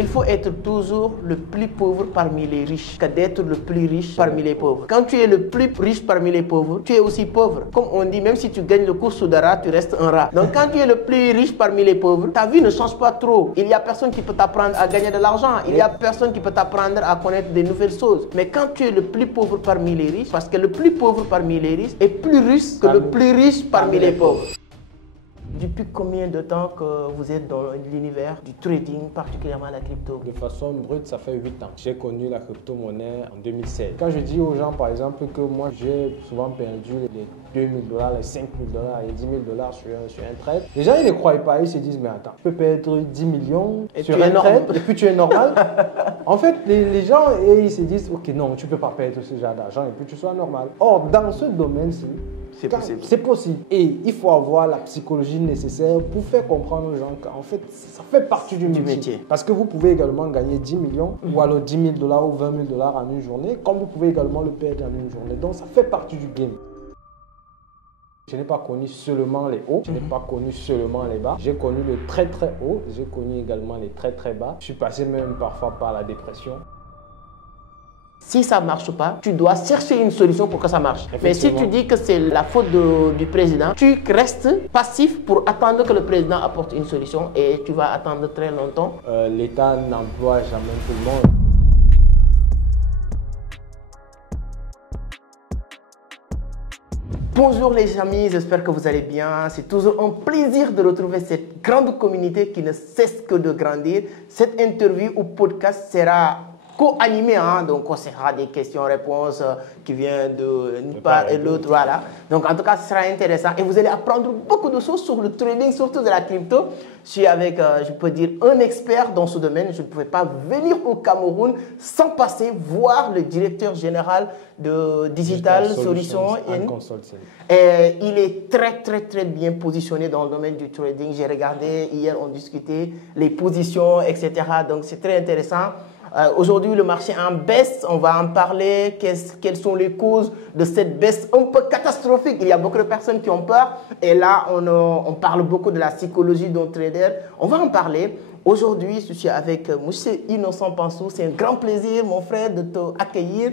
Il faut être toujours le plus pauvre parmi les riches que d'être le plus riche parmi les pauvres. Quand tu es le plus riche parmi les pauvres, tu es aussi pauvre. Comme on dit, même si tu gagnes le cours sous rat, tu restes un rat. Donc quand tu es le plus riche parmi les pauvres, ta vie ne change pas trop. Il n'y a personne qui peut t'apprendre à gagner de l'argent. Il n'y a personne qui peut t'apprendre à connaître de nouvelles choses. Mais quand tu es le plus pauvre parmi les riches, parce que le plus pauvre parmi les riches est plus riche que le plus riche parmi les pauvres. Depuis combien de temps que vous êtes dans l'univers du trading, particulièrement la crypto? De façon brute, ça fait 8 ans. J'ai connu la crypto-monnaie en 2016. Quand je dis aux gens, par exemple, que moi, j'ai souvent perdu les 2000 $, les 5000 $, les 10 000 $ sur un trade, les gens, ils ne croient pas. Ils se disent, mais attends, tu peux perdre 10 millions sur un trade et puis tu es normal. En fait, les gens, ils se disent, ok, non, tu ne peux pas perdre ce genre d'argent et puis tu sois normal. Or, dans ce domaine-ci, c'est possible. C'est possible. Et il faut avoir la psychologie nécessaire pour faire comprendre aux gens qu'en fait, ça fait partie du métier. Parce que vous pouvez également gagner 10 millions ou alors 10 000 $ ou 20 000 $ en une journée, comme vous pouvez également le perdre en une journée. Donc, ça fait partie du game. Je n'ai pas connu seulement les hauts, je n'ai pas connu seulement les bas. J'ai connu le très très haut, j'ai connu également les très très bas. Je suis passé même parfois par la dépression. Si ça ne marche pas, tu dois chercher une solution pour que ça marche. Mais si tu dis que c'est la faute du président, tu restes passif pour attendre que le président apporte une solution et tu vas attendre très longtemps. L'État n'emploie jamais tout le monde. Bonjour les amis, j'espère que vous allez bien. C'est toujours un plaisir de retrouver cette grande communauté qui ne cesse que de grandir. Cette interview ou podcast sera co-animé, hein? Donc on sera des questions-réponses qui viennent d'une part et l'autre, voilà. Donc en tout cas, ce sera intéressant et vous allez apprendre beaucoup de choses sur le trading, surtout de la crypto. Je suis avec, je peux dire, un expert dans ce domaine. Je ne pouvais pas venir au Cameroun sans passer voir le directeur général de Digital Solutions Consulting. Et il est très bien positionné dans le domaine du trading. J'ai regardé, hier on discutait les positions, etc. Donc c'est très intéressant. Aujourd'hui, le marché est en baisse. On va en parler. Quelles sont les causes de cette baisse un peu catastrophique? Il y a beaucoup de personnes qui ont peur. Et là, on parle beaucoup de la psychologie d'un trader. On va en parler. Aujourd'hui, je suis avec M. Innocent Pansou. C'est un grand plaisir, mon frère, de t'accueillir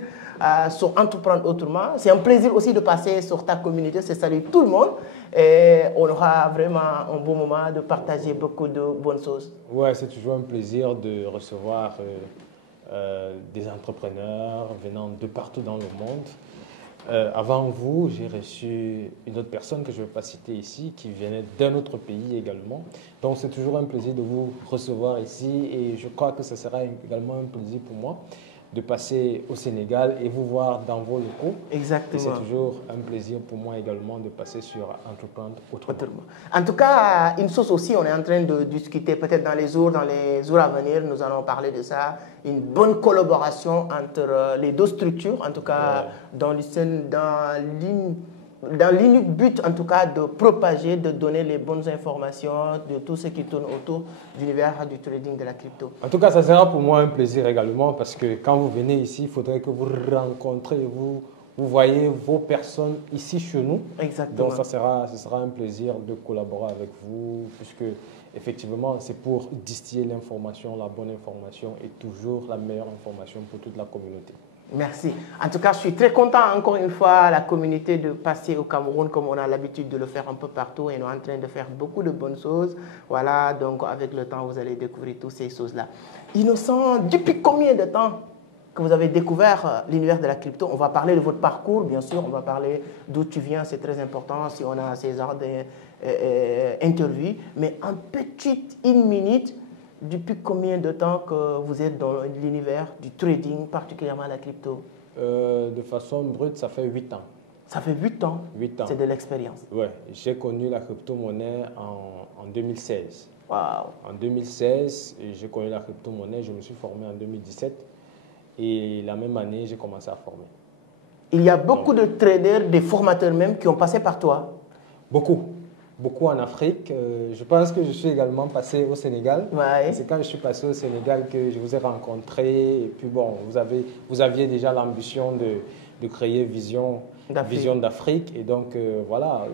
sur Entreprendre Autrement. C'est un plaisir aussi de passer sur ta communauté. C'est saluer tout le monde. Et on aura vraiment un bon moment de partager beaucoup de bonnes choses. Ouais, c'est toujours un plaisir de recevoir des entrepreneurs venant de partout dans le monde. Avant vous, j'ai reçu une autre personne que je ne vais pas citer ici, qui venait d'un autre pays également. Donc, c'est toujours un plaisir de vous recevoir ici et je crois que ce sera également un plaisir pour moi de passer au Sénégal et vous voir dans vos locaux. Exactement. C'est toujours un plaisir pour moi également de passer sur Entreprendre Autrement. En tout cas, une chose aussi, on est en train de discuter peut-être dans les jours à venir, nous allons parler de ça, une bonne collaboration entre les deux structures, en tout cas dans l'unique but, en tout cas, de propager, de donner les bonnes informations de tout ce qui tourne autour de l'univers du trading de la crypto. En tout cas, ça sera pour moi un plaisir également parce que quand vous venez ici, il faudrait que vous rencontrez, vous voyez vos personnes ici chez nous. Exactement. Donc, ce sera un plaisir de collaborer avec vous puisque effectivement, c'est pour distiller l'information, la bonne information et toujours la meilleure information pour toute la communauté. Merci. En tout cas, je suis très content encore une fois la communauté de passer au Cameroun comme on a l'habitude de le faire un peu partout et nous sommes en train de faire beaucoup de bonnes choses. Voilà, donc avec le temps, vous allez découvrir toutes ces choses-là. Innocent, depuis combien de temps que vous avez découvert l'univers de la crypto? On va parler de votre parcours, bien sûr, on va parler d'où tu viens, c'est très important si on a ces genres d'interviews. Mais en une minute, depuis combien de temps que vous êtes dans l'univers du trading, particulièrement la crypto? De façon brute, ça fait 8 ans. Ça fait 8 ans? 8 ans. C'est de l'expérience. Oui, j'ai connu la crypto-monnaie en 2016. Wow. En 2016, j'ai connu la crypto-monnaie, je me suis formé en 2017 et la même année, j'ai commencé à former. Il y a beaucoup de traders, des formateurs même qui ont passé par toi? Beaucoup en Afrique. Je pense que je suis également passé au Sénégal. Ouais. C'est quand je suis passé au Sénégal que je vous ai rencontré. Et puis bon, vous aviez déjà l'ambition de créer Vision d'Afrique. Et donc, voilà,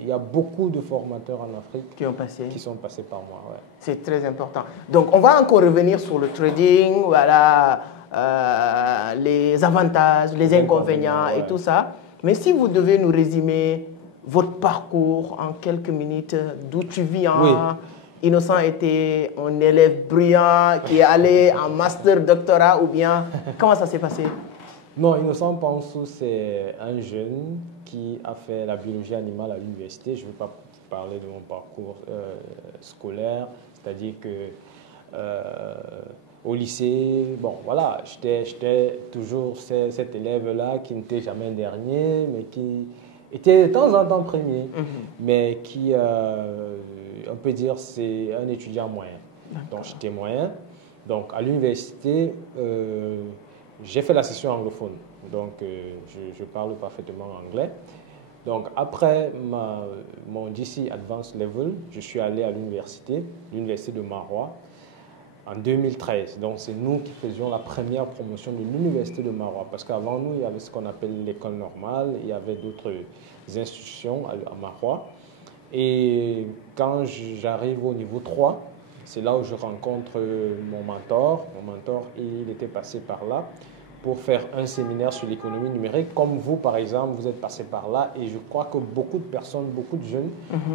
il y a beaucoup de formateurs en Afrique qui sont passés par moi. Ouais. C'est très important. Donc, on va encore revenir sur le trading, voilà, les avantages, les inconvénients et tout ça. Mais si vous devez nous résumer votre parcours en quelques minutes, d'où tu viens. Innocent était un élève brillant qui est allé en master, doctorat ou bien comment ça s'est passé? Non, Innocent Pansou, c'est un jeune qui a fait la biologie animale à l'université. Je ne vais pas parler de mon parcours scolaire, c'est-à-dire que au lycée, bon voilà, j'étais toujours cet élève-là qui n'était jamais dernier, mais qui était de temps en temps premier, mais qui, on peut dire, c'est un étudiant moyen. Donc j'étais moyen. Donc à l'université, j'ai fait la session anglophone, donc je parle parfaitement anglais. Donc après mon DC Advanced Level, je suis allé à l'université de Marois en 2013. Donc c'est nous qui faisions la première promotion de l'université de Marois, parce qu'avant nous, il y avait ce qu'on appelle l'école normale, il y avait d'autres institutions à Marois. Et quand j'arrive au niveau 3, c'est là où je rencontre mon mentor. Mon mentor, il était passé par là pour faire un séminaire sur l'économie numérique. Comme vous, par exemple, vous êtes passé par là. Et je crois que beaucoup de personnes, beaucoup de jeunes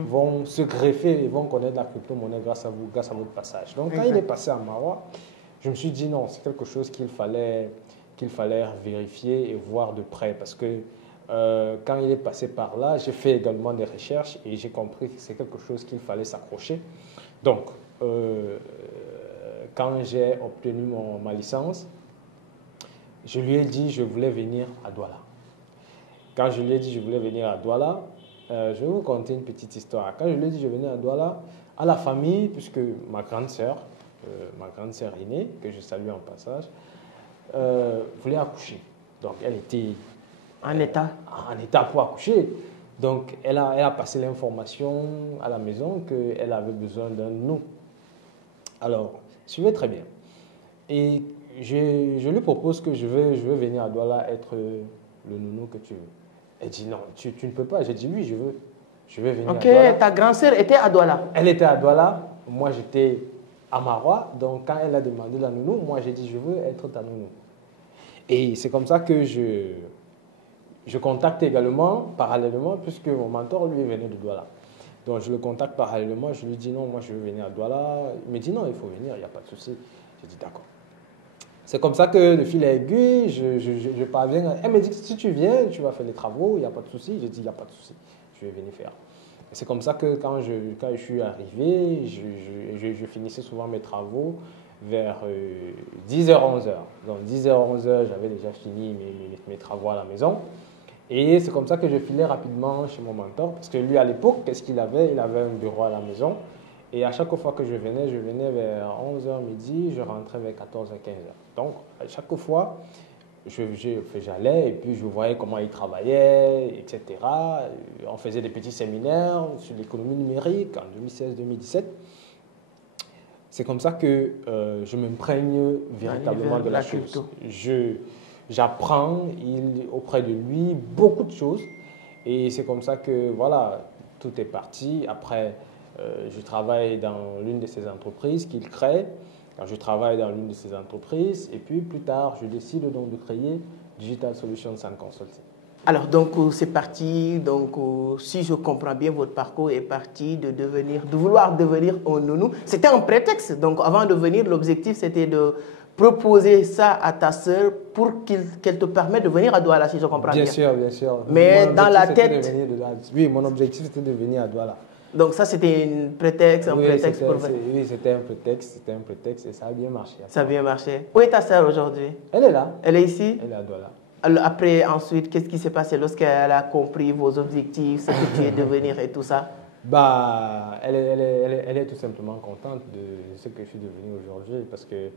vont se greffer et vont connaître la crypto-monnaie grâce à vous, grâce à votre passage. Donc, quand il est passé à Marois, je me suis dit non, c'est quelque chose qu'il fallait vérifier et voir de près. Parce que quand il est passé par là, j'ai fait également des recherches et j'ai compris que c'est quelque chose qu'il fallait s'accrocher. Donc, quand j'ai obtenu ma licence, je lui ai dit que je voulais venir à Douala. Quand je lui ai dit que je voulais venir à Douala, je vais vous conter une petite histoire. Quand je lui ai dit que je venais à Douala, à la famille, puisque ma grande sœur aînée, que je salue en passage, voulait accoucher. Donc, elle était en état pour accoucher. Donc, elle a passé l'information à la maison qu'elle avait besoin d'un nounou. Alors, suivez très bien. Et je lui propose que je veux venir à Douala être le nounou que tu veux. Elle dit non, tu ne peux pas. J'ai dit oui, je veux venir à Douala. Ok, ta grand-sœur était à Douala. Elle était à Douala, moi j'étais à Marois. Donc, quand elle a demandé la nounou, moi j'ai dit je veux être ta nounou. Et c'est comme ça que je contacte également, parallèlement, puisque mon mentor, lui, venait de Douala. Donc, je le contacte parallèlement, je lui dis non, moi, je veux venir à Douala. Il me dit non, il faut venir, il n'y a pas de souci. Je dis d'accord. C'est comme ça que, de fil à aiguille, je parviens. Elle me dit que si tu viens, tu vas faire les travaux, il n'y a pas de souci. J'ai dit il n'y a pas de souci, je vais venir faire. C'est comme ça que quand je suis arrivé, je finissais souvent mes travaux vers 10h, 11h. Donc 10h, 11h, j'avais déjà fini mes travaux à la maison. Et c'est comme ça que je filais rapidement chez mon mentor. Parce que lui, à l'époque, qu'est-ce qu'il avait? Il avait un bureau à la maison. Et à chaque fois que je venais vers 11h midi, je rentrais vers 14h, 15h. Donc, à chaque fois, j'allais et puis je voyais comment il travaillait, etc. On faisait des petits séminaires sur l'économie numérique en 2016-2017. C'est comme ça que je m'imprègne véritablement de la chose. J'apprends auprès de lui beaucoup de choses et c'est comme ça que voilà, tout est parti. Après, je travaille dans l'une de ces entreprises qu'il crée. Quand je travaille dans l'une de ces entreprises et puis plus tard, je décide donc de créer Digital Solutions and Consulting. Alors donc c'est parti, donc si je comprends bien, votre parcours est parti de vouloir devenir un nounou. C'était un prétexte, donc avant de venir, l'objectif c'était de proposer ça à ta sœur pour qu'elle te permette de venir à Douala, si je comprends bien. Bien sûr, bien sûr. Mais dans la tête... Oui, mon objectif c'était de venir à Douala. Donc ça c'était un prétexte pour venir. Oui, c'était un prétexte et ça a bien marché. Ça a bien marché. Où est ta sœur aujourd'hui? Elle est là. Elle est ici? Elle est à Douala. Alors, après, ensuite, qu'est-ce qui s'est passé lorsqu'elle a compris vos objectifs, ce que tu es devenir et tout ça? Elle est tout simplement contente de ce que je suis devenu aujourd'hui parce que,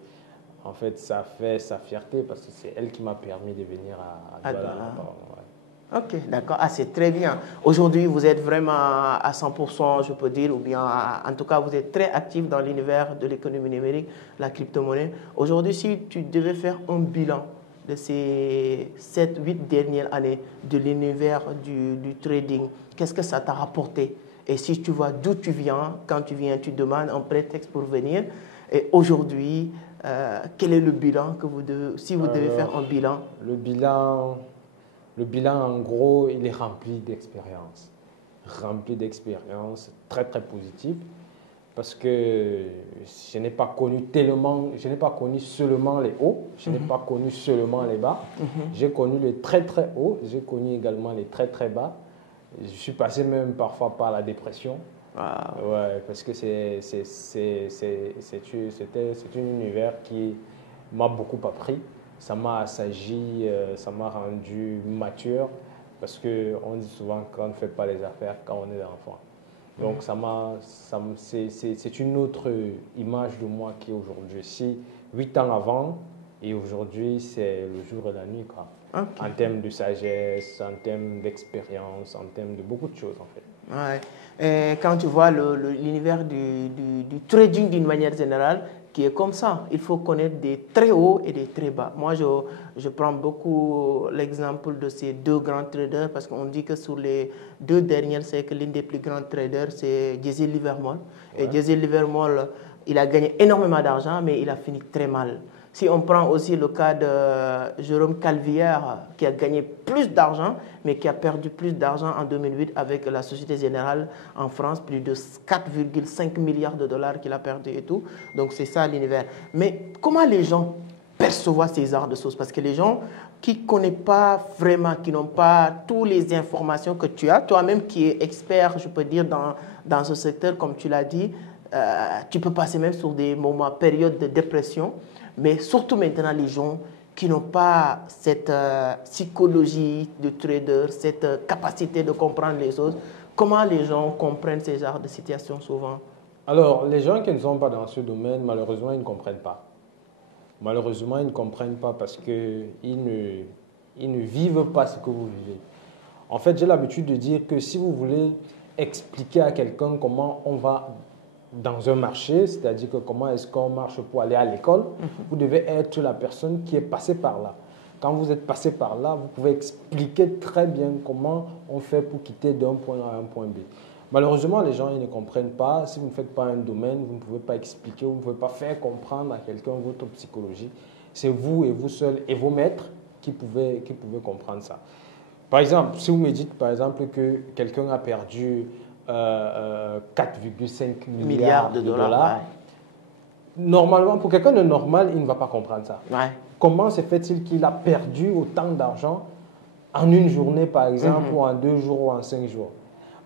en fait, ça fait sa fierté parce que c'est elle qui m'a permis de venir à Douala. Ouais. Ok, d'accord. Ah, c'est très bien. Aujourd'hui, vous êtes vraiment à 100%, je peux dire, ou bien en tout cas, vous êtes très actif dans l'univers de l'économie numérique, la crypto-monnaie. Aujourd'hui, si tu devais faire un bilan de ces 7-8 dernières années de l'univers du trading? Qu'est-ce que ça t'a rapporté? Et si tu vois d'où tu viens, quand tu viens, tu demandes un prétexte pour venir. Et aujourd'hui, quel est le bilan que vous devez, si vous devez faire un bilan? Le bilan, en gros, il est rempli d'expérience. Rempli d'expérience très, très positive. Parce que je n'ai pas connu seulement les hauts, je n'ai pas connu seulement les bas. J'ai connu les très, très hauts, j'ai connu également les très, très bas. Je suis passé même parfois par la dépression. Wow. Ouais, parce que c'est un univers qui m'a beaucoup appris. Ça m'a assagi, ça m'a rendu mature. Parce qu'on dit souvent qu'on ne fait pas les affaires quand on est enfant. Donc, c'est une autre image de moi qui est aujourd'hui. Si 8 ans avant et aujourd'hui, c'est le jour et la nuit, quoi. Okay. En termes de sagesse, en termes d'expérience, en termes de beaucoup de choses, en fait. Ouais. Et quand tu vois l'univers du trading d'une manière générale, qui est comme ça, il faut connaître des très hauts et des très bas. Moi, je prends beaucoup l'exemple de ces deux grands traders parce qu'on dit que sur les 2 derniers siècles, l'un des plus grands traders, c'est Jesse Livermore. Ouais. Et Jesse Livermore, il a gagné énormément d'argent, mais il a fini très mal. Si on prend aussi le cas de Jérôme Calvière, qui a gagné plus d'argent, mais qui a perdu plus d'argent en 2008 avec la Société Générale en France, plus de 4,5 milliards de dollars qu'il a perdu et tout. Donc c'est ça l'univers. Mais comment les gens perçoivent ces arts de choses? Parce que les gens qui ne connaissent pas vraiment, qui n'ont pas toutes les informations que tu as, toi-même qui es expert, je peux dire, dans ce secteur, comme tu l'as dit, tu peux passer même sur des moments, périodes de dépression. Mais surtout maintenant, les gens qui n'ont pas cette psychologie de trader, cette capacité de comprendre les choses, comment les gens comprennent ces genres de situations souvent? Alors, les gens qui ne sont pas dans ce domaine, malheureusement, ils ne comprennent pas. Malheureusement, ils ne comprennent pas parce qu'ils ne vivent pas ce que vous vivez. En fait, j'ai l'habitude de dire que si vous voulez expliquer à quelqu'un comment on va dans un marché, c'est-à-dire que comment est-ce qu'on marche pour aller à l'école, vous devez être la personne qui est passée par là. Quand vous êtes passé par là, vous pouvez expliquer très bien comment on fait pour quitter d'un point A à un point B. Malheureusement, les gens ils ne comprennent pas. Si vous ne faites pas un domaine, vous ne pouvez pas expliquer, vous ne pouvez pas faire comprendre à quelqu'un votre psychologie. C'est vous et vous seul et vos maîtres qui pouvez comprendre ça. Par exemple, si vous me dites par exemple que quelqu'un a perdu 4,5 milliards de dollars. Ouais. Normalement, pour quelqu'un de normal, il ne va pas comprendre ça. Ouais. Comment se fait-il qu'il a perdu autant d'argent en une journée, par exemple, ou en 2 jours, ou en 5 jours?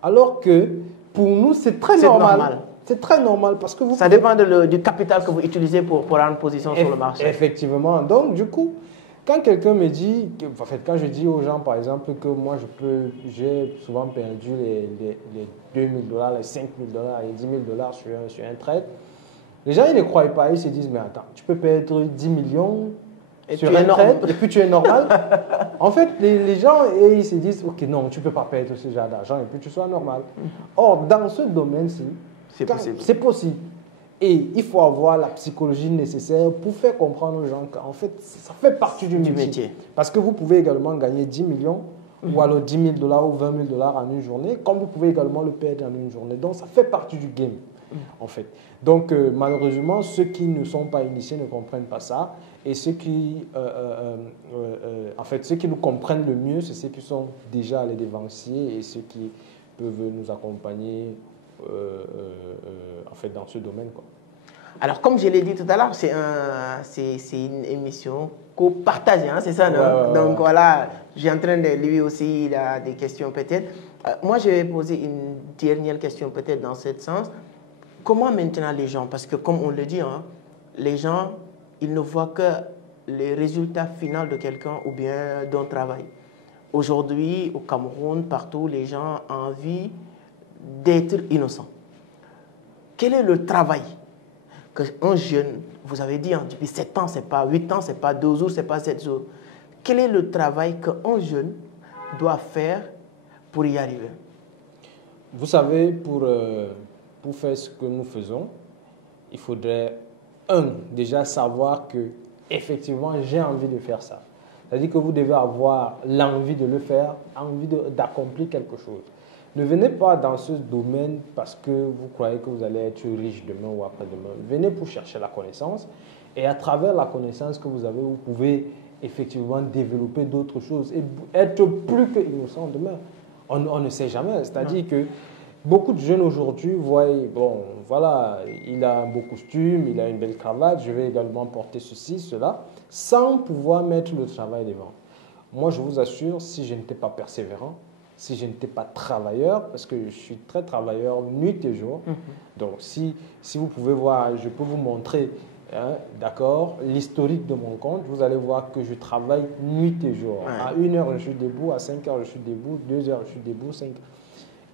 Alors que pour nous, c'est très normal. C'est très normal parce que vous... Ça dépend du capital que vous utilisez pour prendre position sur le marché. Effectivement. Donc, du coup, quand quelqu'un me dit, en fait, quand je dis aux gens, par exemple, que moi, j'ai souvent perdu les 2 000 dollars, les 5 000 dollars et 10 000 dollars sur un trade, les gens, ils ne croient pas. Ils se disent, mais attends, tu peux perdre 10 millions sur un trade et puis tu es normal. En fait, les gens, ils se disent, ok, non, tu ne peux pas perdre ce genre d'argent et puis tu sois normal. Or, dans ce domaine-ci, c'est possible. C'est possible. Et il faut avoir la psychologie nécessaire pour faire comprendre aux gens qu'en fait, ça fait partie du métier. Parce que vous pouvez également gagner 10 millions ou alors 10 000 dollars ou 20 000 dollars en une journée, comme vous pouvez également le perdre en une journée. Donc, ça fait partie du game, en fait. Donc, malheureusement, ceux qui ne sont pas initiés ne comprennent pas ça. Et ceux qui, ceux qui nous comprennent le mieux, c'est ceux qui sont déjà les devanciers et ceux qui peuvent nous accompagner dans ce domaine, quoi. Alors, comme je l'ai dit tout à l'heure, c'est une émission co-partagée, hein, c'est ça, non? Donc voilà, j'ai en train de lui aussi, il a des questions peut-être. Moi, je vais poser une dernière question peut-être dans ce sens. Comment maintenant les gens, parce que comme on le dit, hein, les gens, ils ne voient que les résultats finaux de quelqu'un ou bien d'un travail. Aujourd'hui, au Cameroun, partout, les gens ont envie d'être innocents. Quel est le travail qu'un jeune, vous avez dit, hein, depuis 7 ans, ce n'est pas 8 ans, ce n'est pas 2 jours, ce n'est pas 7 jours. Quel est le travail qu'un jeune doit faire pour y arriver? Vous savez, pour faire ce que nous faisons, il faudrait, déjà savoir que effectivement j'ai envie de faire ça. C'est-à-dire que vous devez avoir l'envie de le faire, envie d'accomplir quelque chose. Ne venez pas dans ce domaine parce que vous croyez que vous allez être riche demain ou après-demain. Venez pour chercher la connaissance et à travers la connaissance que vous avez, vous pouvez effectivement développer d'autres choses et être plus que innocent demain. On ne sait jamais. C'est-à-dire que beaucoup de jeunes aujourd'hui voient, bon, voilà, il a un beau costume, il a une belle cravate, je vais également porter ceci, cela, sans pouvoir mettre le travail devant. Moi, je vous assure, si je n'étais pas persévérant, si je n'étais pas travailleur, parce que je suis très travailleur nuit et jour, donc si vous pouvez voir, je peux vous montrer, hein, d'accord, l'historique de mon compte, vous allez voir que je travaille nuit et jour. Ouais. À 1h, je suis debout, à 5h, je suis debout, 2h, je suis debout, 5h.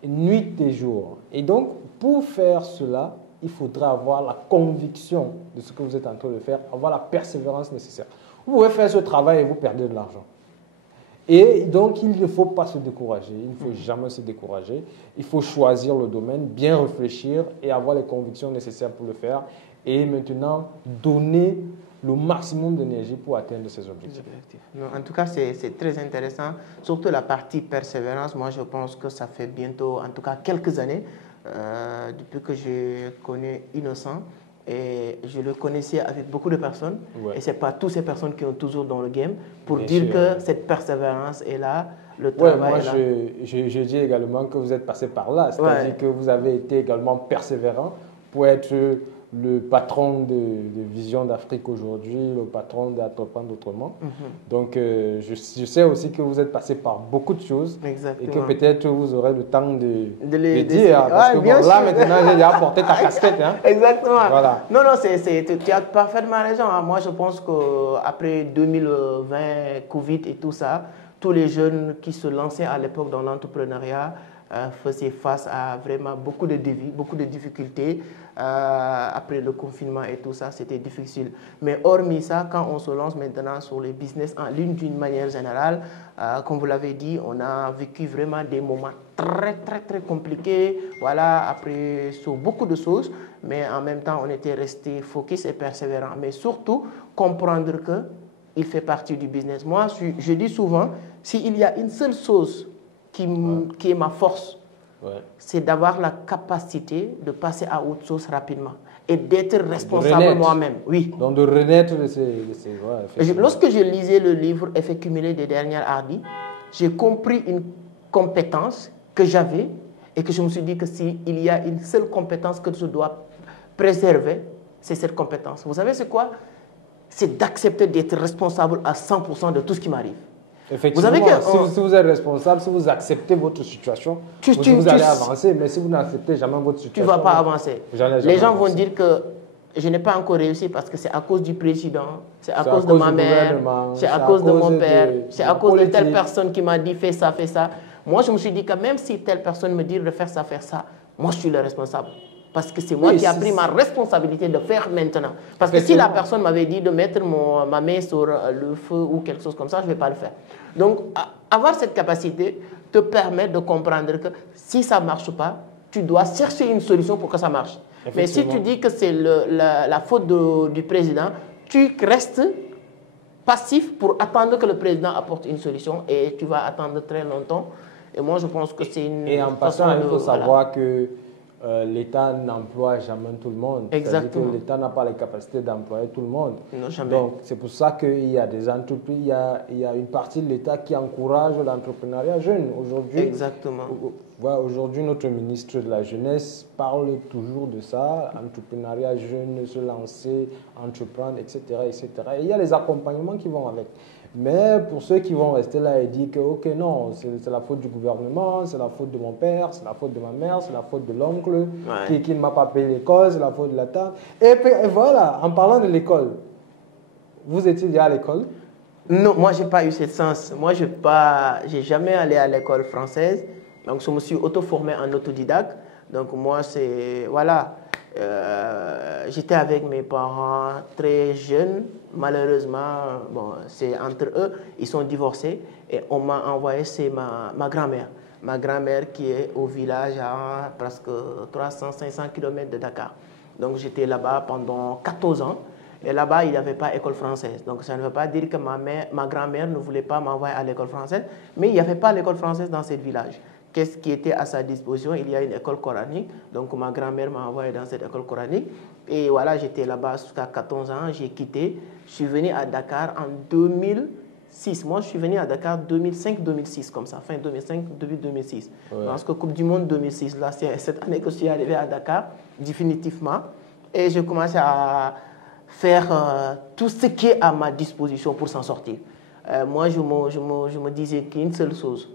Nuit et jour. Et donc, pour faire cela, il faudra avoir la conviction de ce que vous êtes en train de faire, avoir la persévérance nécessaire. Vous pouvez faire ce travail et vous perdez de l'argent. Et donc, il ne faut pas se décourager, il ne faut jamais se décourager. Il faut choisir le domaine, bien réfléchir et avoir les convictions nécessaires pour le faire. Et maintenant, donner le maximum d'énergie pour atteindre ces objectifs. Non, en tout cas, c'est très intéressant. Surtout la partie persévérance. Moi, je pense que ça fait bientôt, en tout cas quelques années, depuis que je connais Innocent. Et je le connaissais avec beaucoup de personnes. Ouais. Et ce n'est pas toutes ces personnes qui ont toujours dans le game. Pour bien dire sûr, que cette persévérance est là, le travail est là. Je dis également que vous êtes passé par là. C'est-à-dire que vous avez été également persévérant pour être le patron de Vision d'Afrique aujourd'hui, le patron d'Entreprendre Autrement. Donc, je sais aussi que vous êtes passé par beaucoup de choses. Exactement. Et que peut-être vous aurez le temps de les dire. Parce que bon, là, maintenant, j'ai déjà porté ta casquette. Hein. Exactement. Voilà. Non, tu as parfaitement raison. Hein. Moi, je pense qu'après 2020, Covid et tout ça, tous les jeunes qui se lançaient à l'époque dans l'entrepreneuriat faisaient face à vraiment beaucoup de défis, beaucoup de difficultés. Après le confinement et tout ça, c'était difficile. Mais hormis ça, quand on se lance maintenant sur les business en ligne d'une manière générale, comme vous l'avez dit, on a vécu vraiment des moments très compliqués. Voilà, après sur beaucoup de choses, mais en même temps, on était resté focus et persévérant. Mais surtout, comprendre qu'il fait partie du business. Moi, je dis souvent, s'il y a une seule chose qui est ma force, c'est d'avoir la capacité de passer à autre chose rapidement et d'être responsable moi-même. Oui. Donc de renaître de ces lorsque je lisais le livre Effets cumulés des dernières hardis, j'ai compris une compétence que j'avais et que je me suis dit que s'il y a une seule compétence que je dois préserver, c'est cette compétence. Vous savez c'est quoi? C'est d'accepter d'être responsable à 100% de tout ce qui m'arrive. Effectivement, vous savez que, si vous êtes responsable, si vous acceptez votre situation, vous allez avancer. Mais si vous n'acceptez jamais votre situation, tu ne vas pas avancer. Les gens vont dire que je n'ai pas encore réussi parce que c'est à cause du président, c'est à cause de ma mère, c'est à cause de mon père, c'est à cause de telle personne qui m'a dit fais ça, fais ça. Moi, je me suis dit que même si telle personne me dit de faire ça, moi, je suis le responsable. Parce que c'est moi qui ai pris ma responsabilité de faire maintenant. Parce que si la personne m'avait dit de mettre ma main sur le feu ou quelque chose comme ça, je ne vais pas le faire. Donc, avoir cette capacité te permet de comprendre que si ça ne marche pas, tu dois chercher une solution pour que ça marche. Mais si tu dis que c'est la faute du président, tu restes passif pour attendre que le président apporte une solution et tu vas attendre très longtemps. Et moi, je pense que c'est une... Et en passant, il faut savoir que l'État n'emploie jamais tout le monde. Exactement. Que l'État n'a pas les capacités d'employer tout le monde. Non, jamais. Donc, c'est pour ça qu'il y a des entreprises, il y a une partie de l'État qui encourage l'entrepreneuriat jeune. Aujourd'hui, exactement. Aujourd'hui, notre ministre de la Jeunesse parle toujours de ça, entrepreneuriat jeune, se lancer, entreprendre, etc., etc. Et il y a les accompagnements qui vont avec. Mais pour ceux qui vont rester là et dire que, ok, non, c'est la faute du gouvernement, c'est la faute de mon père, c'est la faute de ma mère, c'est la faute de l'oncle qui ne m'a pas payé l'école, c'est la faute de la tante. Et puis voilà, en parlant de l'école, vous étiez déjà à l'école? Non, moi, je n'ai pas eu cette chance. Moi, je n'ai jamais allé à l'école française. Donc, je me suis auto-formé en autodidacte. Donc, moi, c'est... Voilà. J'étais avec mes parents très jeunes. Malheureusement, bon, c'est entre eux, ils sont divorcés et on m'a envoyé, c'est ma grand-mère. Ma grand-mère qui est au village à presque 300-500 km de Dakar. Donc j'étais là-bas pendant 14 ans Et là-bas, il n'y avait pas école française. Donc, ça ne veut pas dire que ma grand-mère ne voulait pas m'envoyer à l'école française, mais il n'y avait pas l'école française dans ce village. Qu'est-ce qui était à sa disposition? Il y a une école coranique. Donc, ma grand-mère m'a envoyé dans cette école coranique. Et voilà, j'étais là-bas jusqu'à 14 ans. J'ai quitté. Je suis venu à Dakar en 2006. Moi, je suis venu à Dakar 2005-2006, comme ça, fin 2005, début 2006. Ouais. Parce que Coupe du Monde 2006, là, c'est cette année que je suis arrivé à Dakar, définitivement. Et j'ai commencé à faire tout ce qui est à ma disposition pour s'en sortir. Moi, je me disais qu'une seule chose.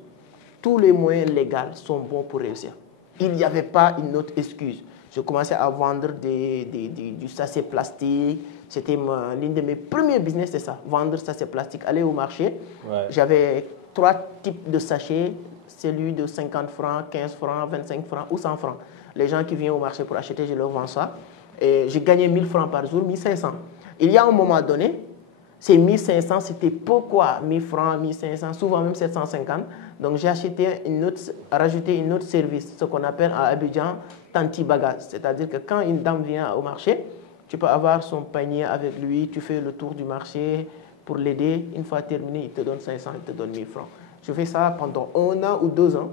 Tous les moyens légaux sont bons pour réussir. Il n'y avait pas une autre excuse. Je commençais à vendre du sachet plastique. C'était l'une de mes premiers business, c'est ça. Vendre sachet plastique, aller au marché. Ouais. J'avais 3 types de sachets. Celui de 50 francs, 15 francs, 25 francs ou 100 francs. Les gens qui viennent au marché pour acheter, je leur vends ça. Et j'ai gagné 1000 francs par jour, 1500. Il y a un moment donné, ces 1500, c'était pourquoi 1000 francs, 1500, souvent même 750. Donc j'ai rajouté une autre service, ce qu'on appelle à Abidjan tanti bagage. C'est-à-dire que quand une dame vient au marché, tu peux avoir son panier avec lui, tu fais le tour du marché pour l'aider. Une fois terminé, il te donne 500, il te donne 1000 francs. Je fais ça pendant 1 an ou 2 ans.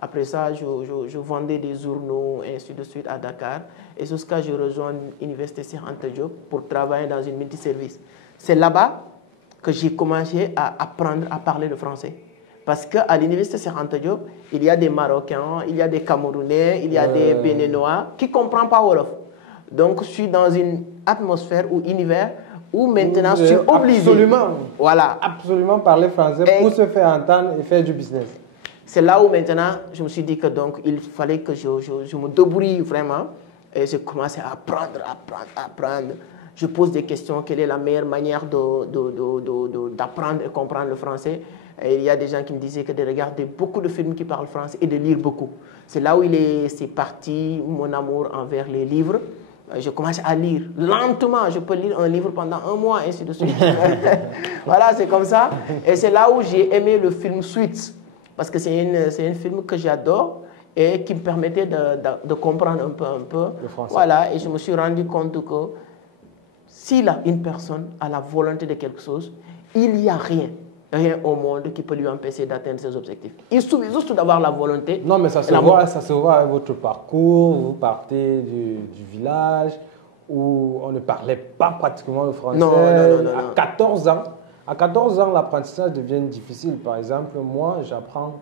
Après ça, je vendais des journaux et ainsi de suite à Dakar. Et jusqu'à ce que je rejoigne l'université Cheikh Anta Diop pour travailler dans une multiservice. C'est là-bas que j'ai commencé à apprendre à parler le français. Parce qu'à l'université Cheikh Anta Diop, il y a des Marocains, il y a des Camerounais, il y a des Béninois qui ne comprennent pas Wolof. Donc, je suis dans une atmosphère ou univers où maintenant je suis obligé. Absolument. Voilà. Absolument parler français pour se faire entendre et faire du business. C'est là où maintenant, je me suis dit que donc, il fallait que je me débrouille vraiment. Et j'ai commencé à apprendre. Je pose des questions. Quelle est la meilleure manière d'apprendre et comprendre le français? Et il y a des gens qui me disaient que de regarder beaucoup de films qui parlent français et de lire beaucoup. C'est là où c'est parti mon amour envers les livres. Je commence à lire lentement. Je peux lire un livre pendant 1 mois, ainsi de suite. Voilà, c'est comme ça. Et c'est là où j'ai aimé le film Suits. Parce que c'est un film que j'adore et qui me permettait de comprendre un peu. Le français. Voilà, et je me suis rendu compte que si là, une personne a la volonté de quelque chose, il n'y a rien au monde qui peut lui empêcher d'atteindre ses objectifs. Il suffit juste d'avoir la volonté. Non, mais ça se voit avec votre parcours. Vous partez du village où on ne parlait pas pratiquement le français. Non. À 14 ans. À 14 ans, l'apprentissage devient difficile. Par exemple, moi, j'apprends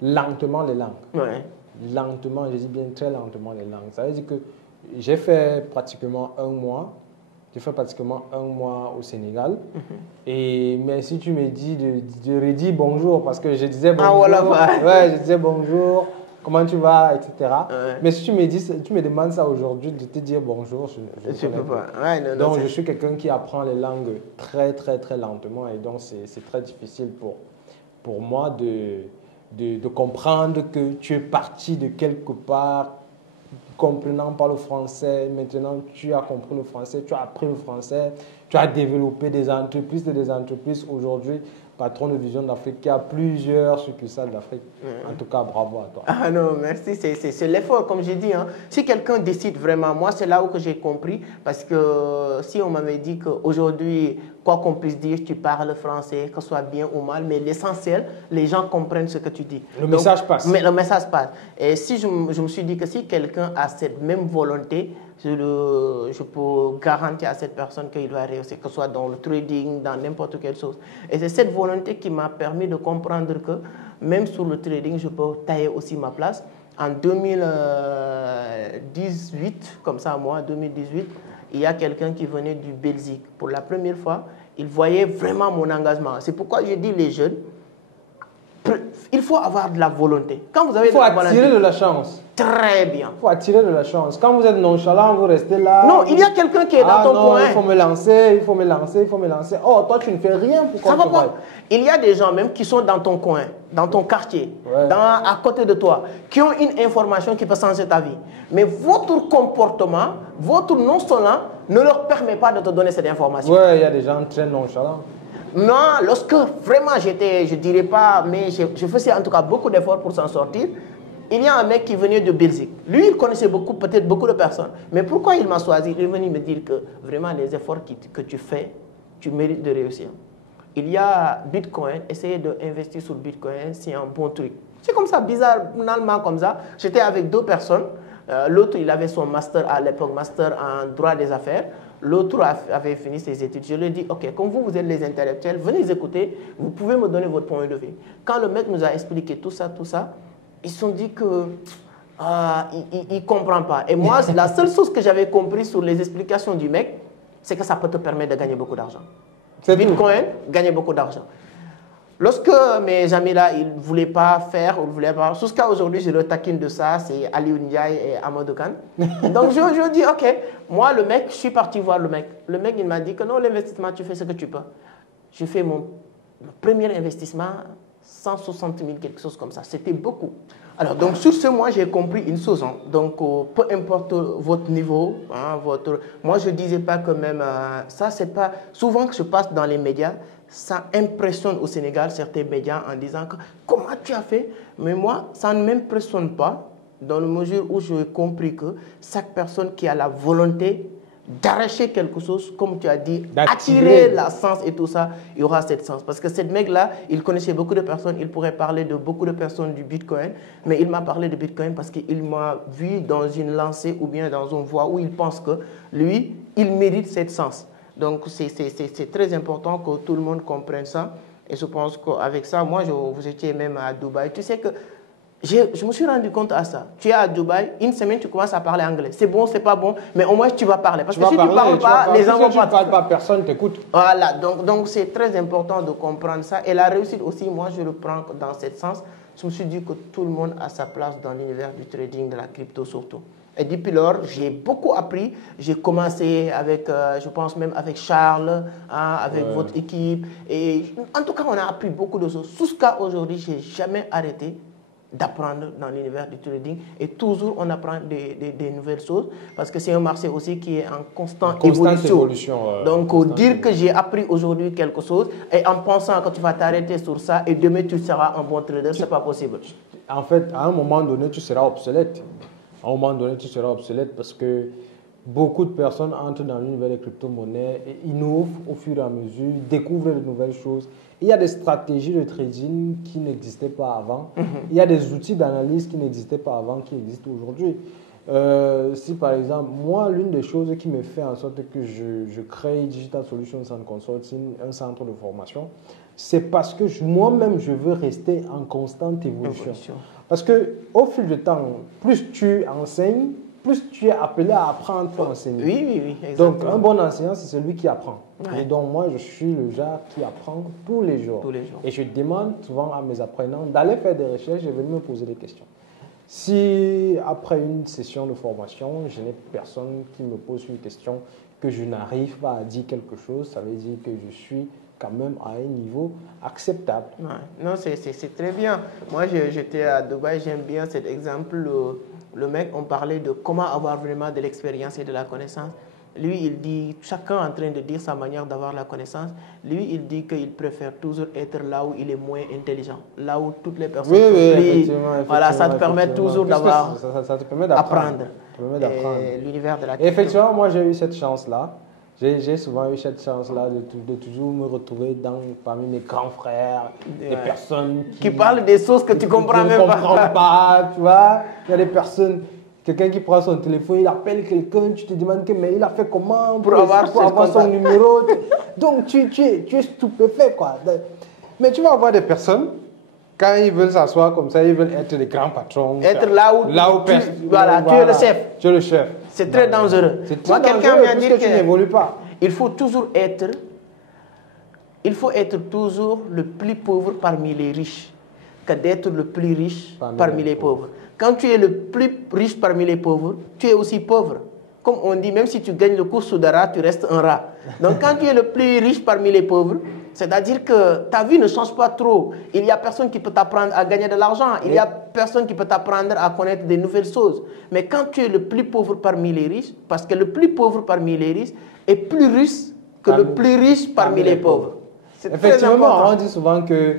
lentement les langues. Ouais. Lentement, je dis bien très lentement les langues. Ça veut dire que j'ai fait pratiquement 1 mois. J'ai fait pratiquement 1 mois au Sénégal. Mais si tu me dis de redire bonjour, parce que je disais bonjour. Ah, voilà. Ouais, je disais bonjour, comment tu vas, etc. Ouais. Mais si tu me demandes ça aujourd'hui, de te dire bonjour, je ne peux pas. Ouais, donc, je suis quelqu'un qui apprend les langues très, très, très lentement. Et donc, c'est très difficile pour moi de comprendre que tu es parti de quelque part, comprenant pas le français. Maintenant, tu as compris le français, tu as appris le français, tu as développé des entreprises aujourd'hui. Patron de Vision d'Afrique, qui a plusieurs succursales d'Afrique. En tout cas, bravo à toi. Ah non, merci. C'est l'effort, comme j'ai dit. Hein. Si quelqu'un décide vraiment, moi, c'est là où j'ai compris. Parce que si on m'avait dit qu'aujourd'hui, quoi qu'on puisse dire, tu parles français, que ce soit bien ou mal, mais l'essentiel, les gens comprennent ce que tu dis. Le message passe. Mais le message passe. Et si je me suis dit que si quelqu'un a cette même volonté, je peux garantir à cette personne qu'il va réussir, que ce soit dans le trading, dans n'importe quelle chose. Et c'est cette volonté qui m'a permis de comprendre que même sur le trading, je peux tailler aussi ma place. En 2018, comme ça, moi, 2018, il y a quelqu'un qui venait du Belgique. Pour la première fois, il voyait vraiment mon engagement. C'est pourquoi je dis les jeunes, il faut avoir de la volonté. Quand vous avez il faut attirer de la chance. Très bien. Il faut attirer de la chance. Quand vous êtes nonchalant, vous restez là. Non, il y a quelqu'un qui est dans ton coin. Il faut me lancer, il faut me lancer, il faut me lancer. Oh, toi, tu ne fais rien pour qu'on te voie. Il y a des gens même qui sont dans ton coin, dans ton quartier, à côté de toi, qui ont une information qui peut changer ta vie. Mais votre comportement, votre non-seulement ne leur permet pas de te donner cette information. Oui, il y a des gens très nonchalants. Non, lorsque vraiment j'étais, je dirais pas, mais je faisais en tout cas beaucoup d'efforts pour s'en sortir. il y a un mec qui venait de Belgique. Lui, il connaissait peut-être beaucoup de personnes. Mais pourquoi il m'a choisi? Il est venu me dire que vraiment les efforts que tu fais, tu mérites de réussir. Il y a Bitcoin, essayer d'investir sur Bitcoin, c'est un bon truc. C'est comme ça, bizarrement comme ça. J'étais avec 2 personnes. L'autre, il avait son master à l'époque, master en droit des affaires. L'autre avait fini ses études. Je lui ai dit, ok, comme vous êtes les intellectuels, venez écouter, vous pouvez me donner votre point de vue. Quand le mec nous a expliqué tout ça, ils se sont dit que il ne comprend pas. Et moi, la seule chose que j'avais compris sur les explications du mec, c'est que ça peut te permettre de gagner beaucoup d'argent. Bitcoin, gagner beaucoup d'argent. Lorsque mes amis là, ils ne voulaient pas faire, ou ne voulaient pas, jusqu'à aujourd'hui, je le taquine de ça, c'est Ali Ndiaye et Amadou Khan. Donc je dis, ok, moi le mec, je suis parti voir le mec. Le mec, il m'a dit que non, l'investissement, tu fais ce que tu peux. J'ai fait mon premier investissement, 160 000, quelque chose comme ça. C'était beaucoup. Alors, donc sur ce, moi, j'ai compris une chose. Hein. Donc, peu importe votre niveau, hein, moi, je ne disais pas que même, ça, c'est pas, souvent que je passe dans les médias, ça impressionne au Sénégal certains médias en disant que comment tu as fait? Mais moi, ça ne m'impressionne pas dans la mesure où j'ai compris que chaque personne qui a la volonté d'arracher quelque chose, comme tu as dit, attirer la sens et tout ça, il y aura cette sens. Parce que ce mec-là, il connaissait beaucoup de personnes, il pourrait parler de beaucoup de personnes du Bitcoin, mais il m'a parlé de Bitcoin parce qu'il m'a vu dans une lancée ou bien dans une voie où il pense que lui, il mérite cette sens. Donc, c'est très important que tout le monde comprenne ça. Et je pense qu'avec ça, moi, vous étiez même à Dubaï. Tu sais que je me suis rendu compte à ça. Tu es à Dubaï, une semaine, tu commences à parler anglais. C'est bon, c'est pas bon, mais au moins tu vas parler. Parce que si tu ne parles pas, les gens vont pas... Si tu ne parles pas, personne t'écoute. Voilà, donc c'est très important de comprendre ça. Et la réussite aussi, moi, je le prends dans ce sens. Je me suis dit que tout le monde a sa place dans l'univers du trading, de la crypto surtout. Et depuis lors, j'ai beaucoup appris. J'ai commencé avec, je pense même avec Charles, hein, avec votre équipe. Et en tout cas, on a appris beaucoup de choses. Jusqu'à aujourd'hui, je n'ai jamais arrêté d'apprendre dans l'univers du trading. Et toujours, on apprend des nouvelles choses. Parce que c'est un marché aussi qui est en constante évolution. Donc, dire que j'ai appris aujourd'hui quelque chose et en pensant que tu vas t'arrêter sur ça et demain, tu seras un bon trader, ce n'est pas possible. En fait, à un moment donné, tu seras obsolète. À un moment donné, tu seras obsolète parce que beaucoup de personnes entrent dans l'univers des crypto-monnaies et innovent au fur et à mesure, découvrent de nouvelles choses. Il y a des stratégies de trading qui n'existaient pas avant. Il y a des outils d'analyse qui n'existaient pas avant, qui existent aujourd'hui. Si par exemple, moi, l'une des choses qui me fait en sorte que je crée Digital Solutions and Consulting, un centre de formation, c'est parce que moi-même, je veux rester en constante évolution. Parce qu'au fil du temps, plus tu enseignes, plus tu es appelé à apprendre pour enseigner. Oui, exactement. Donc, un bon enseignant, c'est celui qui apprend. Ouais. Et donc, moi, je suis le genre qui apprend tous les jours. Et je demande souvent à mes apprenants d'aller faire des recherches et de venir me poser des questions. Si, après une session de formation, je n'ai personne qui me pose une question, que je n'arrive pas à dire quelque chose, ça veut dire que je suis quand même à un niveau acceptable. Ouais. Non, c'est très bien. Moi, j'étais à Dubaï, j'aime bien cet exemple. Le mec, on parlait de comment avoir vraiment de l'expérience et de la connaissance. Lui, il dit, chacun en train de dire sa manière d'avoir la connaissance. Lui, il dit qu'il préfère toujours être là où il est moins intelligent. Là où toutes les personnes effectivement, voilà, ça te permet toujours d'avoir, ça te permet d'apprendre. L'univers de la crypto. Effectivement, moi, j'ai eu cette chance-là. J'ai souvent eu cette chance-là de toujours me retrouver parmi mes grands frères, des personnes qui parlent des choses que tu comprends même pas. Tu vois, il y a des personnes, quelqu'un qui prend son téléphone, il appelle quelqu'un, tu te demandes mais il a fait comment pour avoir son numéro. Donc tu es stupéfait, quoi. Mais tu vas avoir des personnes, quand ils veulent s'asseoir comme ça, ils veulent être des grands patrons. Être là où tu es le chef. Tu es le chef. C'est très dangereux. Moi, quelqu'un m'a dit que tu n'évolues pas. Il faut toujours être toujours le plus pauvre parmi les riches que d'être le plus riche parmi les pauvres. Quand tu es le plus riche parmi les pauvres, tu es aussi pauvre. Comme on dit, même si tu gagnes le cours de rat, tu restes un rat. Donc quand tu es le plus riche parmi les pauvres, c'est-à-dire que ta vie ne change pas trop. Il n'y a personne qui peut t'apprendre à gagner de l'argent. Il n'y a personne qui peut t'apprendre à connaître de nouvelles choses. Mais quand tu es le plus pauvre parmi les riches, parce que le plus pauvre parmi les riches est plus riche que le plus riche parmi les pauvres. Effectivement, on dit souvent que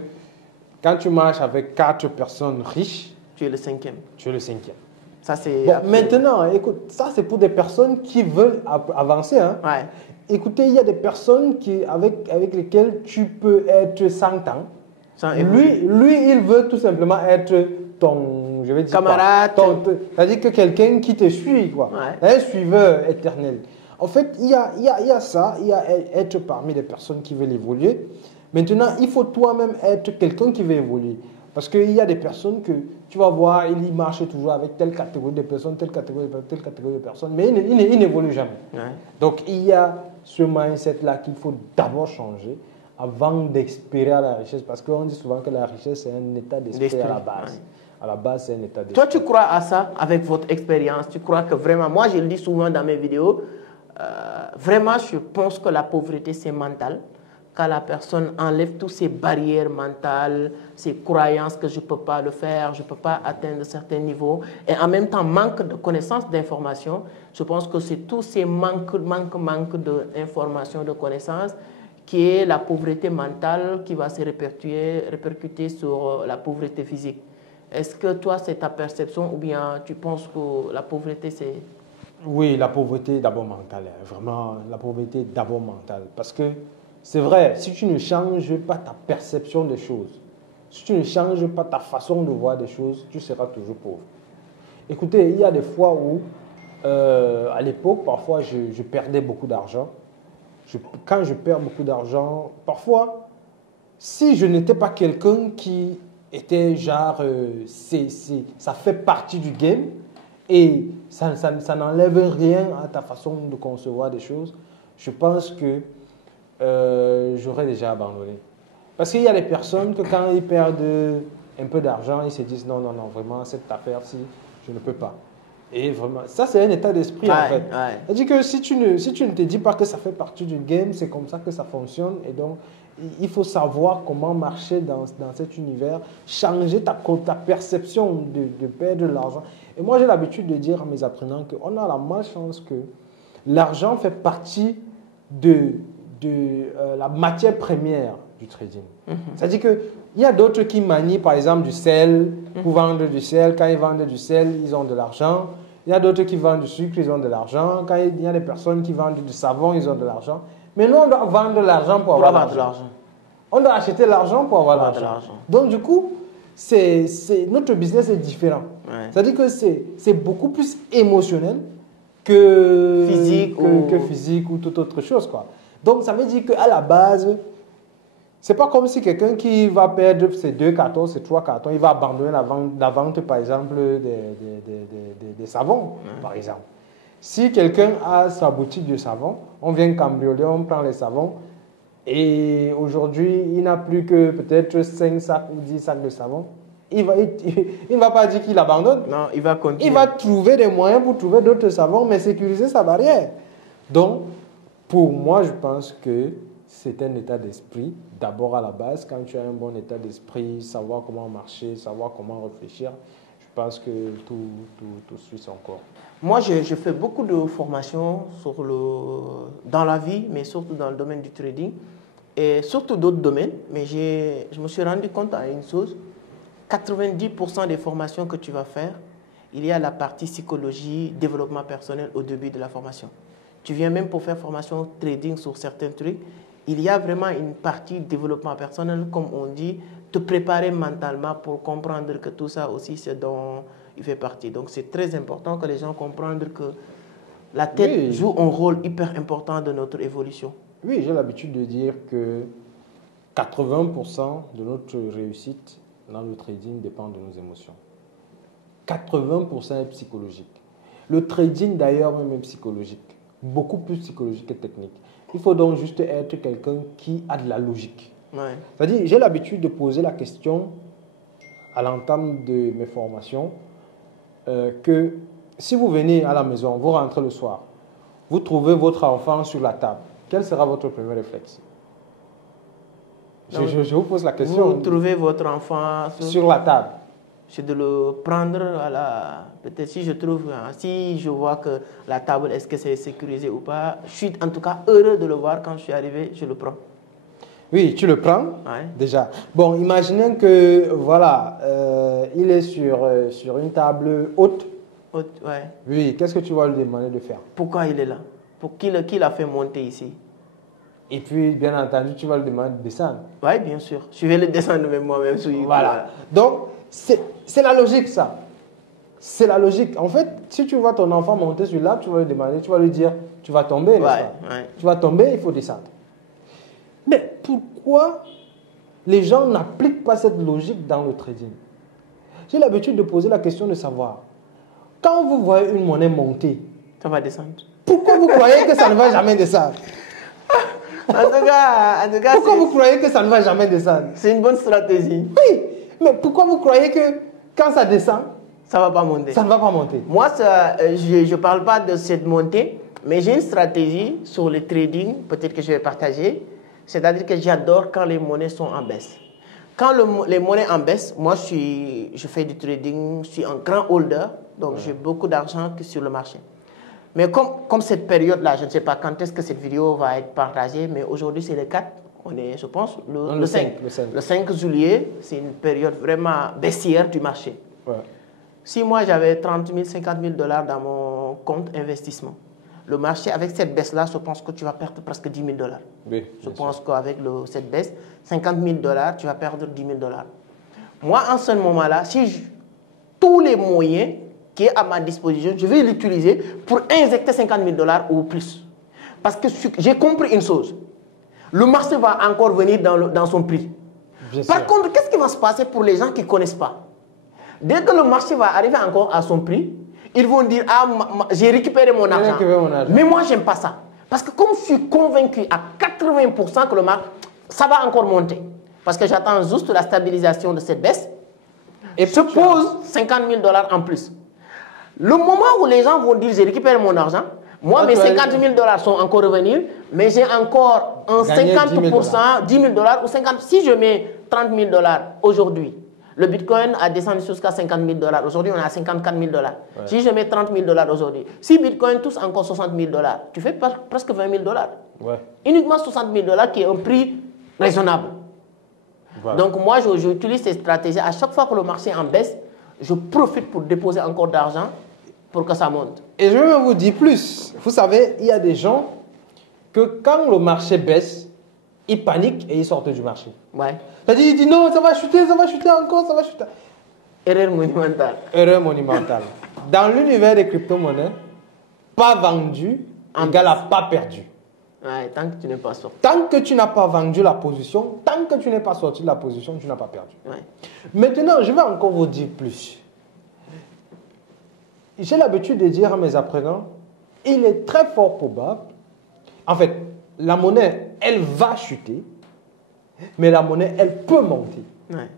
quand tu marches avec 4 personnes riches, tu es le cinquième. Tu es le cinquième. Ça, c'est bon, maintenant, écoute, ça c'est pour des personnes qui veulent avancer. Hein. Ouais. Écoutez, il y a des personnes avec lesquelles tu peux être 100 ans. Lui, il veut tout simplement être ton, je vais dire camarade. C'est-à-dire que quelqu'un qui te suit, quoi. Ouais. Un suiveur éternel. En fait, il y a ça, il y a être parmi les personnes qui veulent évoluer. Maintenant, il faut toi-même être quelqu'un qui veut évoluer. Parce qu'il y a des personnes que tu vas voir, ils marchent toujours avec telle catégorie de personnes, telle catégorie de personnes, mais ils n'évoluent jamais. Ouais. Donc, il y a ce mindset-là qu'il faut d'abord changer avant d'espérer à la richesse. Parce qu'on dit souvent que la richesse, c'est un état d'esprit à la base. Ouais. À la base, c'est un état d'esprit. Toi, tu crois à ça avec votre expérience? Tu crois que vraiment, moi, je le dis souvent dans mes vidéos, vraiment, je pense que la pauvreté, c'est mental. Quand la personne enlève toutes ces barrières mentales, ces croyances que je ne peux pas le faire, je ne peux pas atteindre certains niveaux, et en même temps manque de connaissances, d'informations, je pense que c'est tous ces manques d'informations, de connaissances, qui est la pauvreté mentale qui va se répercuter sur la pauvreté physique. Est-ce que toi, c'est ta perception ou bien tu penses que la pauvreté, c'est... Oui, la pauvreté est d'abord mentale. Vraiment, la pauvreté est d'abord mentale. Parce que c'est vrai, si tu ne changes pas ta perception des choses, si tu ne changes pas ta façon de voir des choses, tu seras toujours pauvre. Écoutez, il y a des fois où, à l'époque, parfois, je perdais beaucoup d'argent. Quand je perds beaucoup d'argent, parfois, si je n'étais pas quelqu'un qui était genre, ça fait partie du game et ça n'enlève rien à ta façon de concevoir des choses, je pense que j'aurais déjà abandonné. Parce qu'il y a des personnes que quand ils perdent un peu d'argent, ils se disent non, vraiment, cette affaire-ci, je ne peux pas. Et vraiment, ça c'est un état d'esprit en fait. C'est-à-dire que si tu ne te dis pas que ça fait partie du game, c'est comme ça que ça fonctionne. Et donc, il faut savoir comment marcher dans cet univers, changer ta perception de perdre de l'argent. Et moi, j'ai l'habitude de dire à mes apprenants qu'on a la malchance que l'argent fait partie de la matière première du trading. C'est-à-dire qu'il y a d'autres qui manient par exemple du sel pour vendre du sel. Quand ils vendent du sel, ils ont de l'argent. Il y a d'autres qui vendent du sucre, ils ont de l'argent. Quand il y a des personnes qui vendent du savon, ils ont de l'argent. Mais nous, on doit vendre de l'argent pour avoir de l'argent. On doit acheter l'argent pour avoir de l'argent. Donc du coup, notre business est différent. Ouais. C'est-à-dire que c'est beaucoup plus émotionnel que physique ou toute autre chose, quoi. Donc, ça veut dire qu'à la base, c'est pas comme si quelqu'un qui va perdre ses 2 cartons, ses 3 cartons, il va abandonner la vente par exemple, des savons, par exemple. Si quelqu'un a sa boutique de savon, on vient cambrioler, on prend les savons, et aujourd'hui, il n'a plus que peut-être 5 sacs ou 10 sacs de savon, il ne va pas dire qu'il abandonne. Non, il va continuer. Il va trouver des moyens pour trouver d'autres savons, mais sécuriser sa barrière. Donc, pour moi, je pense que c'est un état d'esprit. D'abord à la base, quand tu as un bon état d'esprit, savoir comment marcher, savoir comment réfléchir, je pense que tout suit son cours. Moi, je fais beaucoup de formations dans la vie, mais surtout dans le domaine du trading, et surtout d'autres domaines. Mais je me suis rendu compte à une chose, 90% des formations que tu vas faire, il y a la partie psychologie, développement personnel au début de la formation. Tu viens même pour faire formation trading sur certains trucs. Il y a vraiment une partie développement personnel, comme on dit, te préparer mentalement pour comprendre que tout ça aussi, c'est dont il fait partie. Donc, c'est très important que les gens comprennent que la tête joue un rôle hyper important de notre évolution. Oui, j'ai l'habitude de dire que 80% de notre réussite dans le trading dépend de nos émotions. 80% est psychologique. Le trading, d'ailleurs, même est psychologique. Beaucoup plus psychologique que technique. Il faut donc juste être quelqu'un qui a de la logique. Ouais. C'est-à-dire, j'ai l'habitude de poser la question à l'entame de mes formations que si vous venez à la maison, vous rentrez le soir, vous trouvez votre enfant sur la table, quel sera votre premier réflexe? Je vous pose la question. Vous trouvez votre enfant sur la table. C'est de le prendre à la... Peut-être si je vois que la table, est-ce que c'est sécurisé ou pas, je suis en tout cas heureux de le voir quand je suis arrivé, je le prends. Oui, tu le prends déjà. Bon, imaginez que, voilà, il est sur une table haute. Haute, ouais. Oui, qu'est-ce que tu vas lui demander de faire? Pourquoi il est là? Pour qui l'a fait monter ici? Et puis, bien entendu, tu vas lui demander de descendre. Oui, bien sûr. Je vais le descendre même moi-même. Voilà. Donc, c'est la logique, ça. C'est la logique. En fait, si tu vois ton enfant monter sur l'arbre, tu vas lui demander, tu vas lui dire, tu vas tomber, n'est-ce pas? Tu vas tomber, il faut descendre. Mais pourquoi les gens n'appliquent pas cette logique dans le trading? J'ai l'habitude de poser la question de savoir, quand vous voyez une monnaie monter, ça va descendre. Pourquoi vous croyez que ça ne va jamais descendre? En tout cas, pourquoi vous croyez que ça ne va jamais descendre? C'est une bonne stratégie. Oui, mais pourquoi vous croyez que quand ça descend, ça ne va pas monter? Ça ne va pas monter. Moi, je ne parle pas de cette montée, mais j'ai une stratégie sur le trading, peut-être que je vais partager. C'est-à-dire que j'adore quand les monnaies sont en baisse. Quand les monnaies en baisse, moi, je fais du trading, je suis un grand holder, donc j'ai beaucoup d'argent sur le marché. Mais comme cette période-là, je ne sais pas quand est-ce que cette vidéo va être partagée, mais aujourd'hui, c'est le 4, on est, je pense, le 5. Le 5 juillet, c'est une période vraiment baissière du marché. Ouais. Si moi, j'avais 30 000, 50 000 $ dans mon compte investissement, le marché, avec cette baisse-là, je pense que tu vas perdre presque 10 000 $. Oui, je pense qu'avec cette baisse, 50 000 $, tu vas perdre 10 000 $. Moi, en ce moment-là, si tous les moyens qui est à ma disposition, je vais l'utiliser pour injecter 50 000 $ ou plus. Parce que j'ai compris une chose. Le marché va encore venir dans son prix. Par contre, qu'est-ce qui va se passer pour les gens qui ne connaissent pas? Dès que le marché va arriver encore à son prix, ils vont dire, ah, j'ai récupéré mon argent. Mais moi, je n'aime pas ça. Parce que comme je suis convaincu à 80% que le marché, ça va encore monter. Parce que j'attends juste la stabilisation de cette baisse. Et je pose 50 000 $ en plus. Le moment où les gens vont dire, j'ai récupéré mon argent, moi, mes 50 000 $ sont encore revenus, mais j'ai encore un 50%, 10 000 $ ou 50 000. Si je mets 30 000 $ aujourd'hui, le Bitcoin a descendu jusqu'à 50 000 $. Aujourd'hui, on est à 54 000 $. Ouais. Si je mets 30 000 $ aujourd'hui, si Bitcoin touche encore 60 000 $, tu fais presque 20 000 $. Ouais. Uniquement 60 000 $ qui est un prix raisonnable. Voilà. Donc moi, j'utilise ces stratégies. À chaque fois que le marché est en baisse, je profite pour déposer encore d'argent pour que ça monte. Et je vais même vous dire plus. Vous savez, il y a des gens que quand le marché baisse, ils paniquent et ils sortent du marché. Ouais. C'est-à-dire, ils disent non, ça va chuter encore, ça va chuter. Erreur monumentale. Erreur monumentale. Dans l'univers des crypto-monnaies, pas vendu égale à pas perdu. Ouais, tant que tu n'es pas sorti. Tant que tu n'as pas vendu la position, tant que tu n'es pas sorti de la position, tu n'as pas perdu. Ouais. Maintenant, je vais encore vous dire plus. J'ai l'habitude de dire à mes apprenants, il est très fort probable, en fait, la monnaie, elle va chuter, mais la monnaie, elle peut monter. Ouais.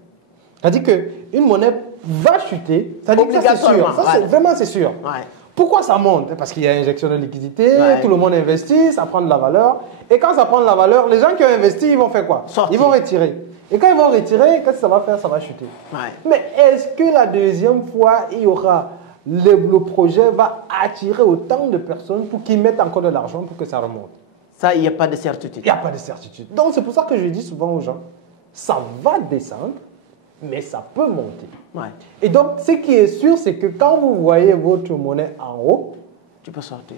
C'est-à-dire qu'une monnaie va chuter, c'est-à-dire que ça, c'est sûr. Ça, vraiment, c'est sûr. Ouais. Pourquoi ça monte? Parce qu'il y a injection de liquidité, tout le monde investit, ça prend de la valeur. Et quand ça prend de la valeur, les gens qui ont investi, ils vont faire quoi? Sortir. Ils vont retirer. Et quand ils vont retirer, qu'est-ce que ça va faire? Ça va chuter. Ouais. Mais est-ce que la deuxième fois, il y aura le projet va attirer autant de personnes pour qu'ils mettent encore de l'argent pour que ça remonte? Ça, il n'y a pas de certitude. Il n'y a pas de certitude. Donc, c'est pour ça que je dis souvent aux gens, ça va descendre, mais ça peut monter. Ouais. Et donc, ce qui est sûr, c'est que quand vous voyez votre monnaie en haut, tu peux sortir.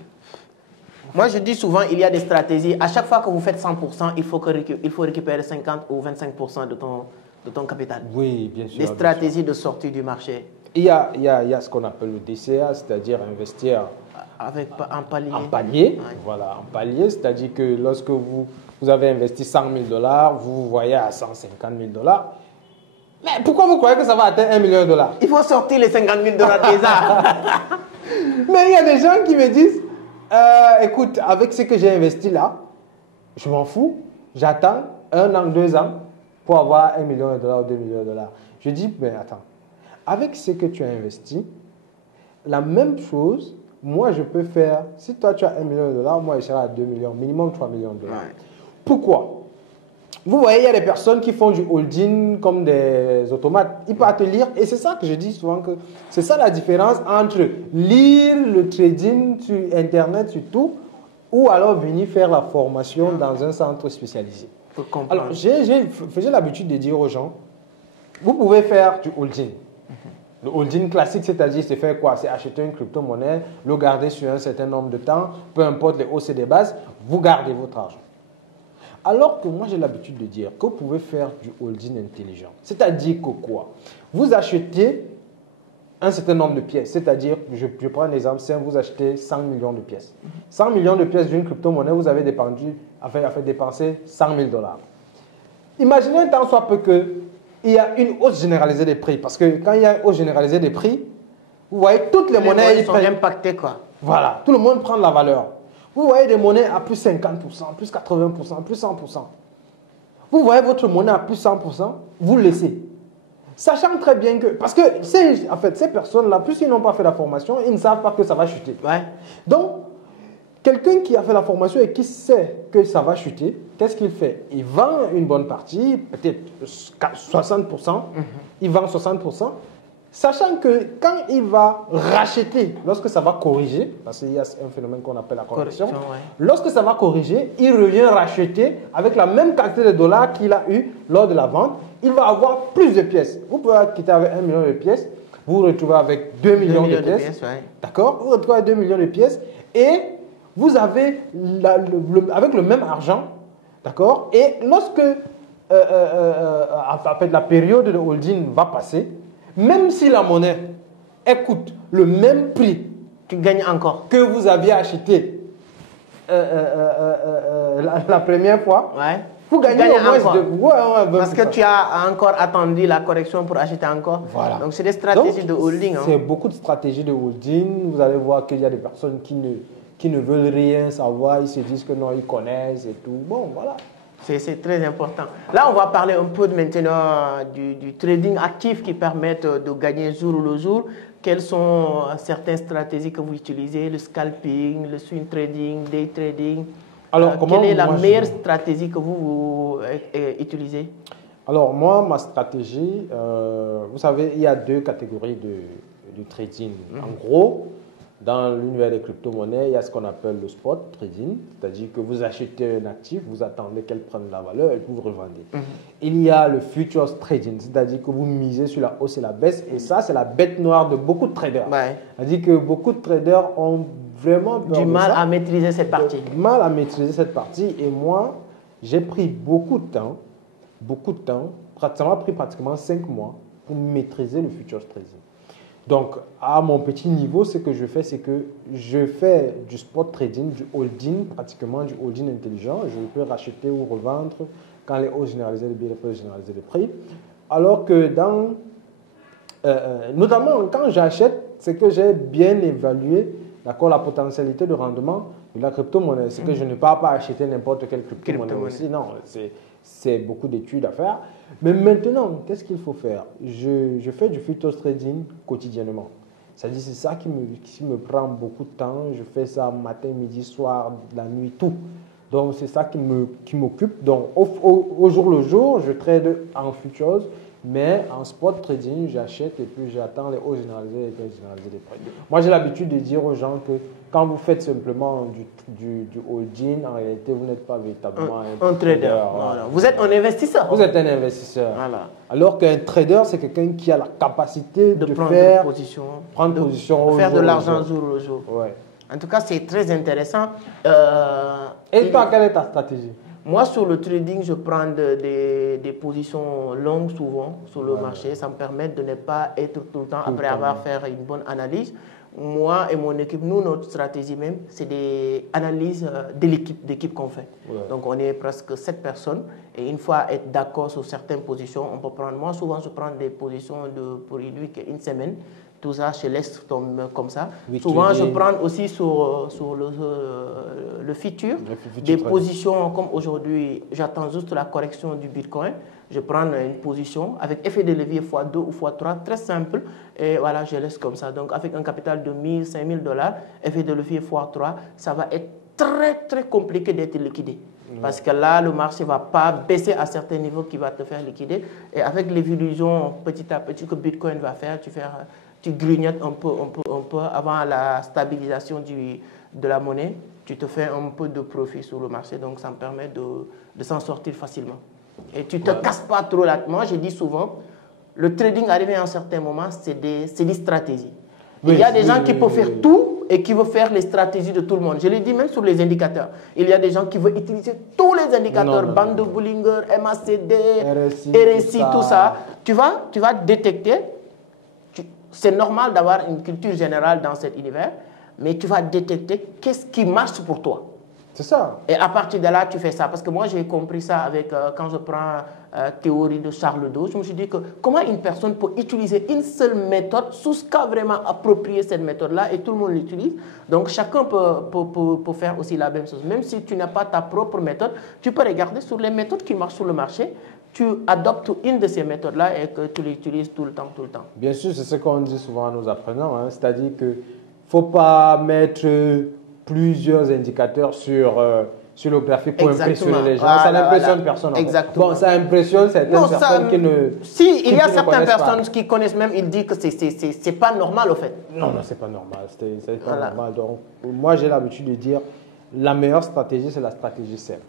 Moi, je dis souvent, il y a des stratégies. À chaque fois que vous faites 100%, il faut récupérer 50 ou 25% de ton capital. Oui, bien sûr. Des stratégies de sortie du marché. Il y a ce qu'on appelle le DCA, c'est-à-dire investir en palier. En palier, ouais. Voilà, en palier, c'est-à-dire que lorsque vous avez investi 100 000 $, vous voyez à 150 000 $. Mais pourquoi vous croyez que ça va atteindre 1 million de $? Il faut sortir les 50 000 $ déjà. Mais il y a des gens qui me disent, écoute, avec ce que j'ai investi là, je m'en fous, j'attends 1 an, 2 ans pour avoir 1 million de $, ou 2 millions de $. Je dis, mais attends, avec ce que tu as investi, la même chose, moi je peux faire, si toi tu as 1 million de $, moi je serai à 2 millions, minimum 3 millions de $. Ouais. Pourquoi? Vous voyez, il y a des personnes qui font du holding comme des automates. Ils peuvent te lire. Et c'est ça que je dis souvent, que c'est ça la différence entre lire le trading sur Internet, sur tout, ou alors venir faire la formation dans un centre spécialisé. Alors, j'ai l'habitude de dire aux gens, vous pouvez faire du holding. Le holding classique, c'est-à-dire, c'est faire quoi? C'est acheter une crypto-monnaie, le garder sur un certain nombre de temps, peu importe les hausses et les bases, vous gardez votre argent. Alors que moi, j'ai l'habitude de dire que vous pouvez faire du holding intelligent. C'est-à-dire que quoi? Vous achetez un certain nombre de pièces. C'est-à-dire, je prends un exemple simple, vous achetez 100 millions de pièces. 100 millions de pièces d'une crypto-monnaie, vous avez dépensé 100 000 $. Imaginez un temps soit peu qu'il y a une hausse généralisée des prix. Parce que quand il y a une hausse généralisée des prix, vous voyez, toutes les monnaies sont impactées, quoi. Voilà, tout le monde prend de la valeur. Vous voyez des monnaies à plus 50%, plus 80%, plus 100%. Vous voyez votre monnaie à plus 100%, vous laissez. Sachant très bien que, parce que en fait, ces personnes-là, plus ils n'ont pas fait la formation, ils ne savent pas que ça va chuter. Ouais. Donc, quelqu'un qui a fait la formation et qui sait que ça va chuter, qu'est-ce qu'il fait? Il vend une bonne partie, peut-être 60%, il vend 60%, sachant que quand il va racheter, lorsque ça va corriger, parce qu'il y a un phénomène qu'on appelle la correction, lorsque ça va corriger, il revient racheter avec la même quantité de dollars qu'il a eu lors de la vente, il va avoir plus de pièces. Vous pouvez quitter avec 1 million de pièces, vous vous retrouvez avec 2 millions de pièces. D'accord? Vous vous retrouvez avec 2 millions de pièces et vous avez avec le même argent, d'accord? Et lorsque la période de holding va passer, même si la monnaie coûte le même prix, tu gagnes encore, que vous aviez acheté la première fois, vous gagnez au moins de... Parce que tu as encore attendu la correction pour acheter encore. Voilà. Donc, c'est des stratégies de holding. C'est beaucoup de stratégies de holding. Vous allez voir qu'il y a des personnes qui ne veulent rien savoir. Ils se disent que non, ils connaissent et tout. Bon, voilà. C'est très important. Là, on va parler un peu maintenant du trading actif qui permettent de gagner jour le jour. Quelles sont certaines stratégies que vous utilisez? Le scalping, le swing trading, day trading. Alors, quelle est la meilleure stratégie que vous utilisez? Alors, moi, ma stratégie, vous savez, il y a deux catégories de trading. En gros, dans l'univers des crypto-monnaies, il y a ce qu'on appelle le spot trading, c'est-à-dire que vous achetez un actif, vous attendez qu'elle prenne de la valeur et vous revendez. Il y a le futures trading, c'est-à-dire que vous misez sur la hausse et la baisse, et ça, c'est la bête noire de beaucoup de traders. C'est-à-dire que beaucoup de traders ont vraiment du mal à maîtriser cette partie. Du mal à maîtriser cette partie, et moi, j'ai pris beaucoup de temps, ça m'a pris pratiquement 5 mois pour maîtriser le futures trading. Donc, à mon petit niveau, ce que je fais, c'est que je fais du spot trading, du holding, pratiquement du holding intelligent. Je peux racheter ou revendre quand les hausses généralisées des billets, les hausses généralisées des prix. Alors que notamment quand j'achète, c'est que j'ai bien évalué la potentialité de rendement de la crypto-monnaie. C'est que je ne pars pas acheter n'importe quelle crypto-monnaie aussi. Non, c'est beaucoup d'études à faire. Mais maintenant, qu'est-ce qu'il faut faire? Je fais du futures trading quotidiennement. C'est-à-dire c'est ça qui me prend beaucoup de temps. Je fais ça matin, midi, soir, la nuit, tout. Donc c'est ça qui m'occupe. Donc au jour le jour, je trade en futures. Mais en spot trading, j'achète et puis j'attends les hausses généralisées et les baisses généralisées des prix. Moi, j'ai l'habitude de dire aux gens que quand vous faites simplement du holding, en réalité, vous n'êtes pas véritablement un trader. Voilà. Vous êtes un investisseur. Vous êtes un investisseur. Voilà. Alors qu'un trader, c'est quelqu'un qui a la capacité de prendre position, faire de l'argent jour le jour. Ouais. En tout cas, c'est très intéressant. Et toi, quelle est ta stratégie? Moi, sur le trading, je prends des positions longues souvent sur le marché. Ça me permet de ne pas être tout le temps, après avoir fait une bonne analyse. Moi et mon équipe, nous, notre stratégie même, c'est des analyses d'équipe qu'on fait. Donc, on est presque 7 personnes. Et une fois être d'accord sur certaines positions, on peut prendre... Moi, souvent, je prends des positions pour une semaine. Tout ça, je laisse tomber comme ça. Souvent, je prends aussi sur le futur, des positions comme aujourd'hui, j'attends juste la correction du Bitcoin. Je prends une position avec effet de levier x2 ou x3, très simple. Et voilà, je laisse comme ça. Donc, avec un capital de 1 000, 5 000 $, effet de levier x3, ça va être très, très compliqué d'être liquidé. Parce que là, le marché ne va pas baisser à certains niveaux qui va te faire liquider. Et avec l'évolution petit à petit que Bitcoin va faire, tu grignotes un peu avant la stabilisation de la monnaie. tu te fais un peu de profit sur le marché, donc ça me permet de s'en sortir facilement. Et tu ne te casses pas trop là. Moi, je dis souvent, le trading arrivé à un certain moment, c'est des stratégies. Oui, il y a des gens qui peuvent faire tout et qui veulent faire les stratégies de tout le monde. Je l'ai dit même sur les indicateurs. Il y a des gens qui veulent utiliser tous les indicateurs, bande de Bollinger, MACD, RSI, tout ça. Tu vas détecter, c'est normal d'avoir une culture générale dans cet univers, mais tu vas détecter qu'est-ce qui marche pour toi. C'est ça. Et à partir de là, tu fais ça. Parce que moi, j'ai compris ça avec, quand je prends théorie de Charles II, je me suis dit que comment une personne peut utiliser une seule méthode, sous ce cas vraiment approprié cette méthode-là, et tout le monde l'utilise. Donc, chacun peut faire aussi la même chose. Même si tu n'as pas ta propre méthode, tu peux regarder sur les méthodes qui marchent sur le marché. Tu adoptes une de ces méthodes-là et que tu l'utilises tout le temps, tout le temps. Bien sûr, c'est ce qu'on dit souvent à nos apprenants. Hein. C'est-à-dire qu'il ne faut pas mettre plusieurs indicateurs sur le graphique pour impressionner les gens. Voilà, ça n'impressionne personne. Exactement. Bon, ça impressionne certaines personnes qui ne. Si, il y a certaines personnes qui connaissent même, ils disent que c'est pas normal au fait. Non, c'est pas normal. C'est pas normal. Donc, moi, j'ai l'habitude de dire la meilleure stratégie, c'est la stratégie simple.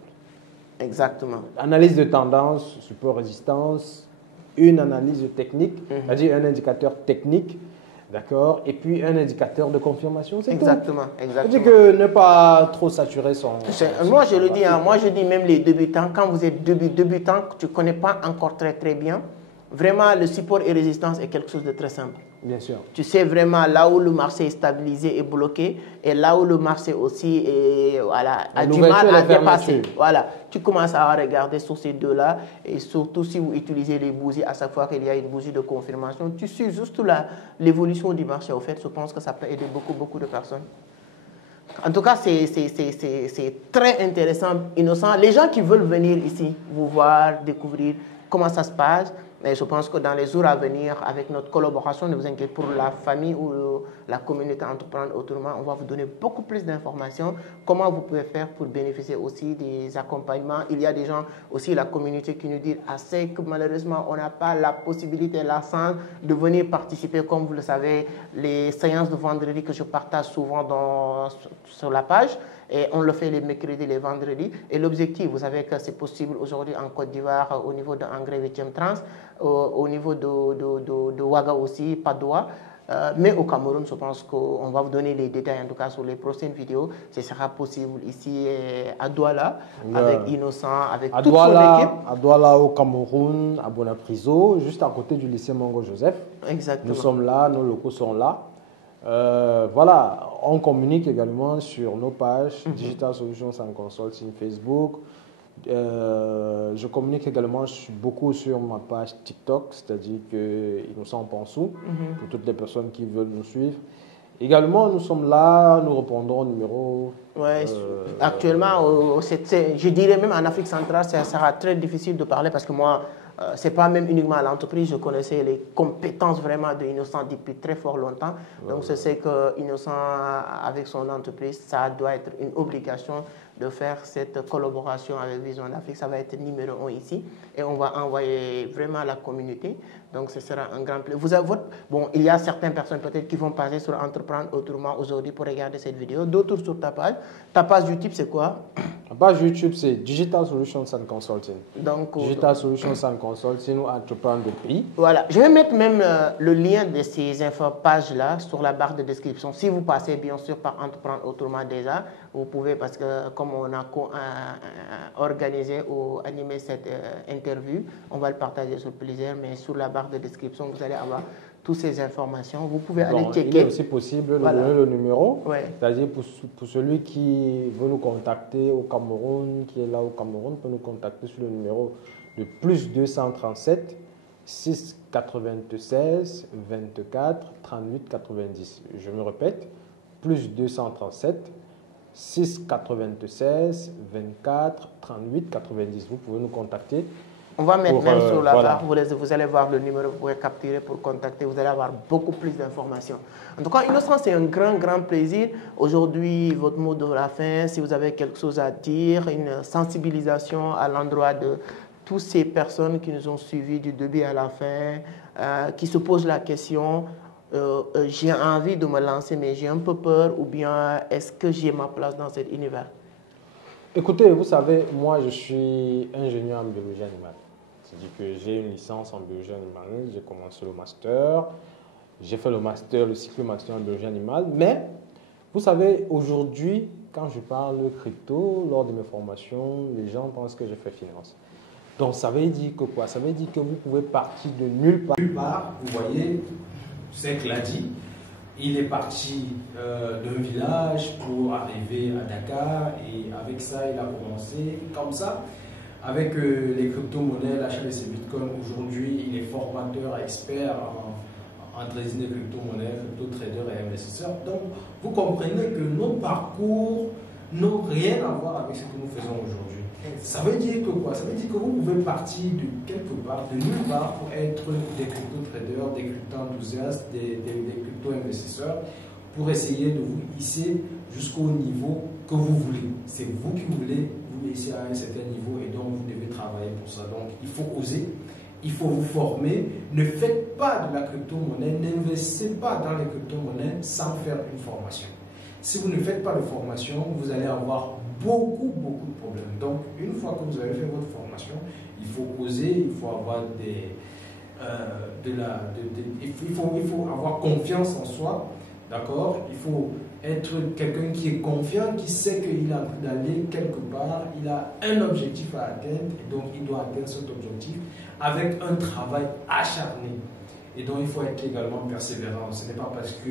Exactement. Analyse de tendance, support résistance, une analyse technique, c'est-à-dire un indicateur technique. D'accord. Et puis un indicateur de confirmation, c'est tout. Exactement. C'est-à-dire que ne pas trop saturer son. Moi, je le dis, hein, moi, je dis même les débutants, quand vous êtes débutant, que tu ne connais pas encore très bien, vraiment, le support et résistance est quelque chose de très simple. Bien sûr. Tu sais vraiment là où le marché est stabilisé et bloqué et là où le marché aussi est, a du mal à dépasser. Voilà. Tu commences à regarder sur ces deux-là et surtout si vous utilisez les bougies à chaque fois qu'il y a une bougie de confirmation, tu suis juste l'évolution du marché. Au fait, je pense que ça peut aider beaucoup de personnes. En tout cas, c'est très intéressant, innocent. Les gens qui veulent venir ici, vous voir, découvrir comment ça se passe, mais je pense que dans les jours à venir, avec notre collaboration, ne vous inquiétez pas, pour la famille ou la communauté Entreprendre Autrement, on va vous donner beaucoup plus d'informations. Comment vous pouvez faire pour bénéficier aussi des accompagnements. Il y a des gens aussi, la communauté qui nous dit assez que malheureusement, on n'a pas la possibilité, la chance de venir participer, comme vous le savez, les séances de vendredi que je partage souvent sur la page. Et on le fait les mercredis, les vendredis. Et l'objectif, vous savez que c'est possible aujourd'hui en Côte d'Ivoire, au niveau de Engrais 8e Trans, au niveau de Ouaga aussi, Padoua. Mais au Cameroun, je pense qu'on va vous donner les détails, en tout cas sur les prochaines vidéos. Ce sera possible ici à Douala, avec Innocent, avec toute son équipe. À Douala, au Cameroun, à Bonapriso, juste à côté du lycée Mongo Joseph. Exactement. Nous sommes là, nos locaux sont là. Voilà, on communique également sur nos pages Digital Solutions and Consulting Facebook. Je communique également beaucoup sur ma page TikTok, c'est-à-dire que Innocent Pansou, pour toutes les personnes qui veulent nous suivre. Également, nous sommes là, nous répondons au numéro. Ouais, actuellement, je dirais même en Afrique centrale, ça sera très difficile de parler parce que moi, ce n'est pas même uniquement à l'entreprise, je connaissais les compétences vraiment de Innocent depuis très fort longtemps. Donc, je sais que Innocent, avec son entreprise, ça doit être une obligation de faire cette collaboration avec Vision d'Afrique. Ça va être numéro 1 ici et on va envoyer vraiment à la communauté. Donc, ce sera un grand plaisir. Bon, il y a certaines personnes peut-être qui vont passer sur Entreprendre Autrement aujourd'hui pour regarder cette vidéo, d'autres sur ta page. Ta page YouTube, c'est quoi? La page YouTube, c'est Digital Solutions and Consulting. Donc, Digital Solutions and Consulting ou Entreprendre de pays. Voilà, je vais mettre même le lien de ces pages-là sur la barre de description. Si vous passez bien sûr par Entreprendre Autrement déjà, vous pouvez, parce que comme on a organisé ou animé cette interview, on va le partager sur plaisir, mais sur la barre de description, vous allez avoir toutes ces informations. Vous pouvez aller checker. Il est aussi possible de donner le numéro. Ouais. C'est-à-dire pour celui qui veut nous contacter au Cameroun, qui est là au Cameroun, peut nous contacter sur le numéro de plus 237 696 24 38 90. Je me répète, plus 237 696 24 38 90. Vous pouvez nous contacter. On va mettre même sur la barre, vous allez voir le numéro, vous pouvez capturer pour contacter, vous allez avoir beaucoup plus d'informations. En tout cas, Innocent, c'est un grand plaisir. Aujourd'hui, votre mot de la fin, si vous avez quelque chose à dire, une sensibilisation à l'endroit de toutes ces personnes qui nous ont suivis du début à la fin, qui se posent la question, j'ai envie de me lancer, mais j'ai un peu peur, ou bien est-ce que j'ai ma place dans cet univers? Écoutez, vous savez, moi je suis ingénieur en biologie animale. C'est-à-dire que j'ai une licence en biologie animale, j'ai commencé le master, j'ai fait le cycle master en biologie animale, mais vous savez, aujourd'hui, quand je parle de crypto, lors de mes formations, les gens pensent que je fais finance. Donc ça veut dire que quoi? Ça veut dire que vous pouvez partir de nulle part. Nulle part, vous voyez, c'est l'a dit. Il est parti d'un village pour arriver à Dakar et avec ça, il a commencé comme ça. Avec les crypto-monnaies, l'achat de ces bitcoins, aujourd'hui, il est formateur, expert en trading de crypto-monnaies, crypto-trader et investisseur. Donc, vous comprenez que nos parcours n'ont rien à voir avec ce que nous faisons aujourd'hui. Ça veut dire que quoi? Ça veut dire que vous pouvez partir de quelque part, de nulle part, pour être des crypto-traders, des crypto-enthousiastes, des crypto-investisseurs, pour essayer de vous hisser jusqu'au niveau que vous voulez. C'est vous qui voulez vous hisser à un certain niveau et donc vous devez travailler pour ça. Donc il faut oser, il faut vous former. Ne faites pas de la crypto-monnaie, n'investissez pas dans les crypto-monnaies sans faire une formation. Si vous ne faites pas de formation, vous allez avoir beaucoup de problèmes. Donc, une fois que vous avez fait votre formation, il faut oser, il faut avoir il faut avoir confiance en soi, d'accord? Il faut être quelqu'un qui est confiant, qui sait qu'il a envie d'aller quelque part, il a un objectif à atteindre, et donc il doit atteindre cet objectif avec un travail acharné. Et donc, il faut être également persévérant. Ce n'est pas parce que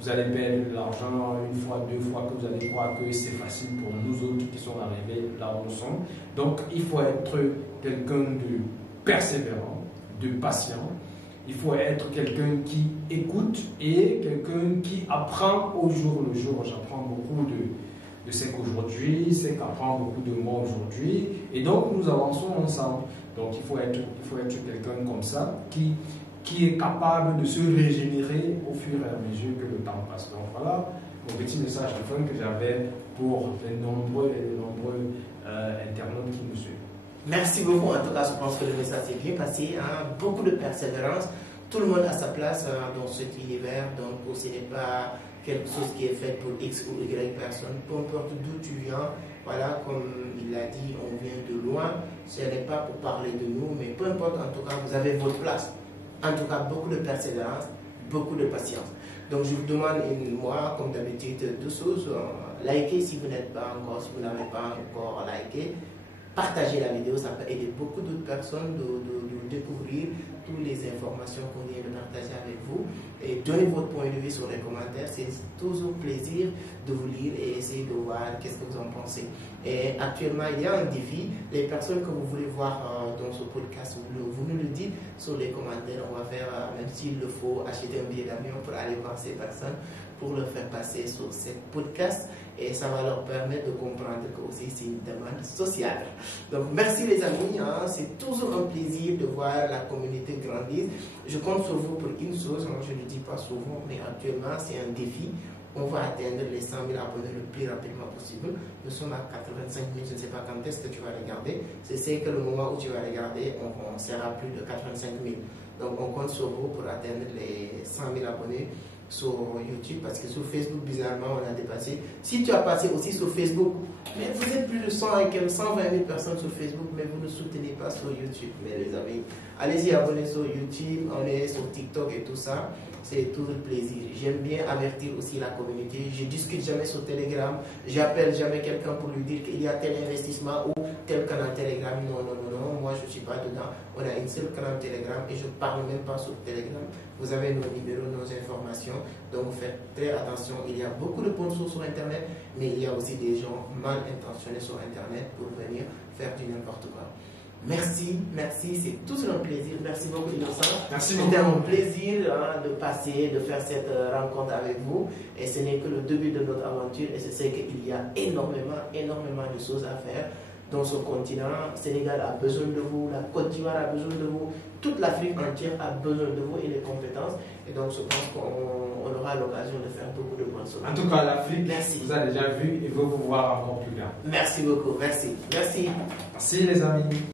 vous allez perdre de l'argent une fois, deux fois, que vous allez croire que c'est facile pour nous autres qui sommes arrivés là où nous sommes. Donc, il faut être quelqu'un de persévérant, de patient. Il faut être quelqu'un qui écoute et quelqu'un qui apprend au jour le jour. J'apprends beaucoup de ce qu'aujourd'hui, c'est qu'apprend beaucoup de moi aujourd'hui. Et donc, nous avançons ensemble. Donc, il faut être quelqu'un comme ça qui est capable de se régénérer au fur et à mesure que le temps passe. Donc voilà mon petit message de fin que j'avais pour les nombreux internautes qui nous suivent. Merci beaucoup. En tout cas, je pense que le message est bien passé. Hein? Beaucoup de persévérance. Tout le monde a sa place dans cet univers. Donc, ce n'est pas quelque chose qui est fait pour X ou Y personne. Peu importe d'où tu viens. Voilà, comme il l'a dit, on vient de loin. Ce n'est pas pour parler de nous, mais peu importe, en tout cas, vous avez votre place. En tout cas, beaucoup de persévérance, beaucoup de patience. Donc, je vous demande, moi, comme d'habitude, deux choses. Likez si vous n'êtes pas encore, si vous n'avez pas encore liké. Partagez la vidéo, ça peut aider beaucoup d'autres personnes de découvrir toutes les informations qu'on vient de partager avec vous. Et donnez votre point de vue sur les commentaires. C'est toujours plaisir de vous lire et essayer de voir qu'est-ce que vous en pensez. Et actuellement, il y a un défi. Les personnes que vous voulez voir dans ce podcast, vous nous le dites sur les commentaires. On va faire, même s'il le faut, acheter un billet d'avion pour aller voir ces personnes, pour le faire passer sur ce podcast. Et ça va leur permettre de comprendre que aussi c'est une demande sociale. Donc merci les amis, hein, c'est toujours un plaisir de voir la communauté grandir. Je compte sur vous pour une chose, moi je ne le dis pas souvent, mais actuellement c'est un défi. On va atteindre les 100 000 abonnés le plus rapidement possible. Nous sommes à 85 000, je ne sais pas quand est-ce que tu vas regarder. C'est que le moment où tu vas regarder, on sera plus de 85 000. Donc on compte sur vous pour atteindre les 100 000 abonnés sur YouTube, parce que sur Facebook, bizarrement, on a dépassé. Si tu as passé aussi sur Facebook, mais vous êtes plus de 120 000 personnes sur Facebook, mais vous ne soutenez pas sur YouTube, mes les amis. Allez-y, abonnez sur YouTube, on est sur TikTok et tout ça. C'est toujours plaisir. J'aime bien avertir aussi la communauté. Je discute jamais sur Telegram. J'appelle jamais quelqu'un pour lui dire qu'il y a tel investissement ou tel canal Telegram. Non, non, non, non. Moi, je ne suis pas dedans. On a une seule canal Telegram et je ne parle même pas sur Telegram. Vous avez nos numéros, nos informations. Donc, faites très attention. Il y a beaucoup de bonnes choses sur Internet, mais il y a aussi des gens mal intentionnés sur Internet pour venir faire du n'importe quoi. Merci, merci, c'est toujours un plaisir. Merci beaucoup, Innocent. Merci beaucoup. C'était un plaisir de passer, de faire cette rencontre avec vous. Et ce n'est que le début de notre aventure. Et je sais qu'il y a énormément de choses à faire dans ce continent. Le Sénégal a besoin de vous, la Côte d'Ivoire a besoin de vous, toute l'Afrique entière a besoin de vous et les compétences. Et donc, je pense qu'on aura l'occasion de faire beaucoup de bonnes choses. En tout cas, l'Afrique vous a déjà vu et veut vous voir encore plus grand. Merci beaucoup, merci. Merci. Merci les amis.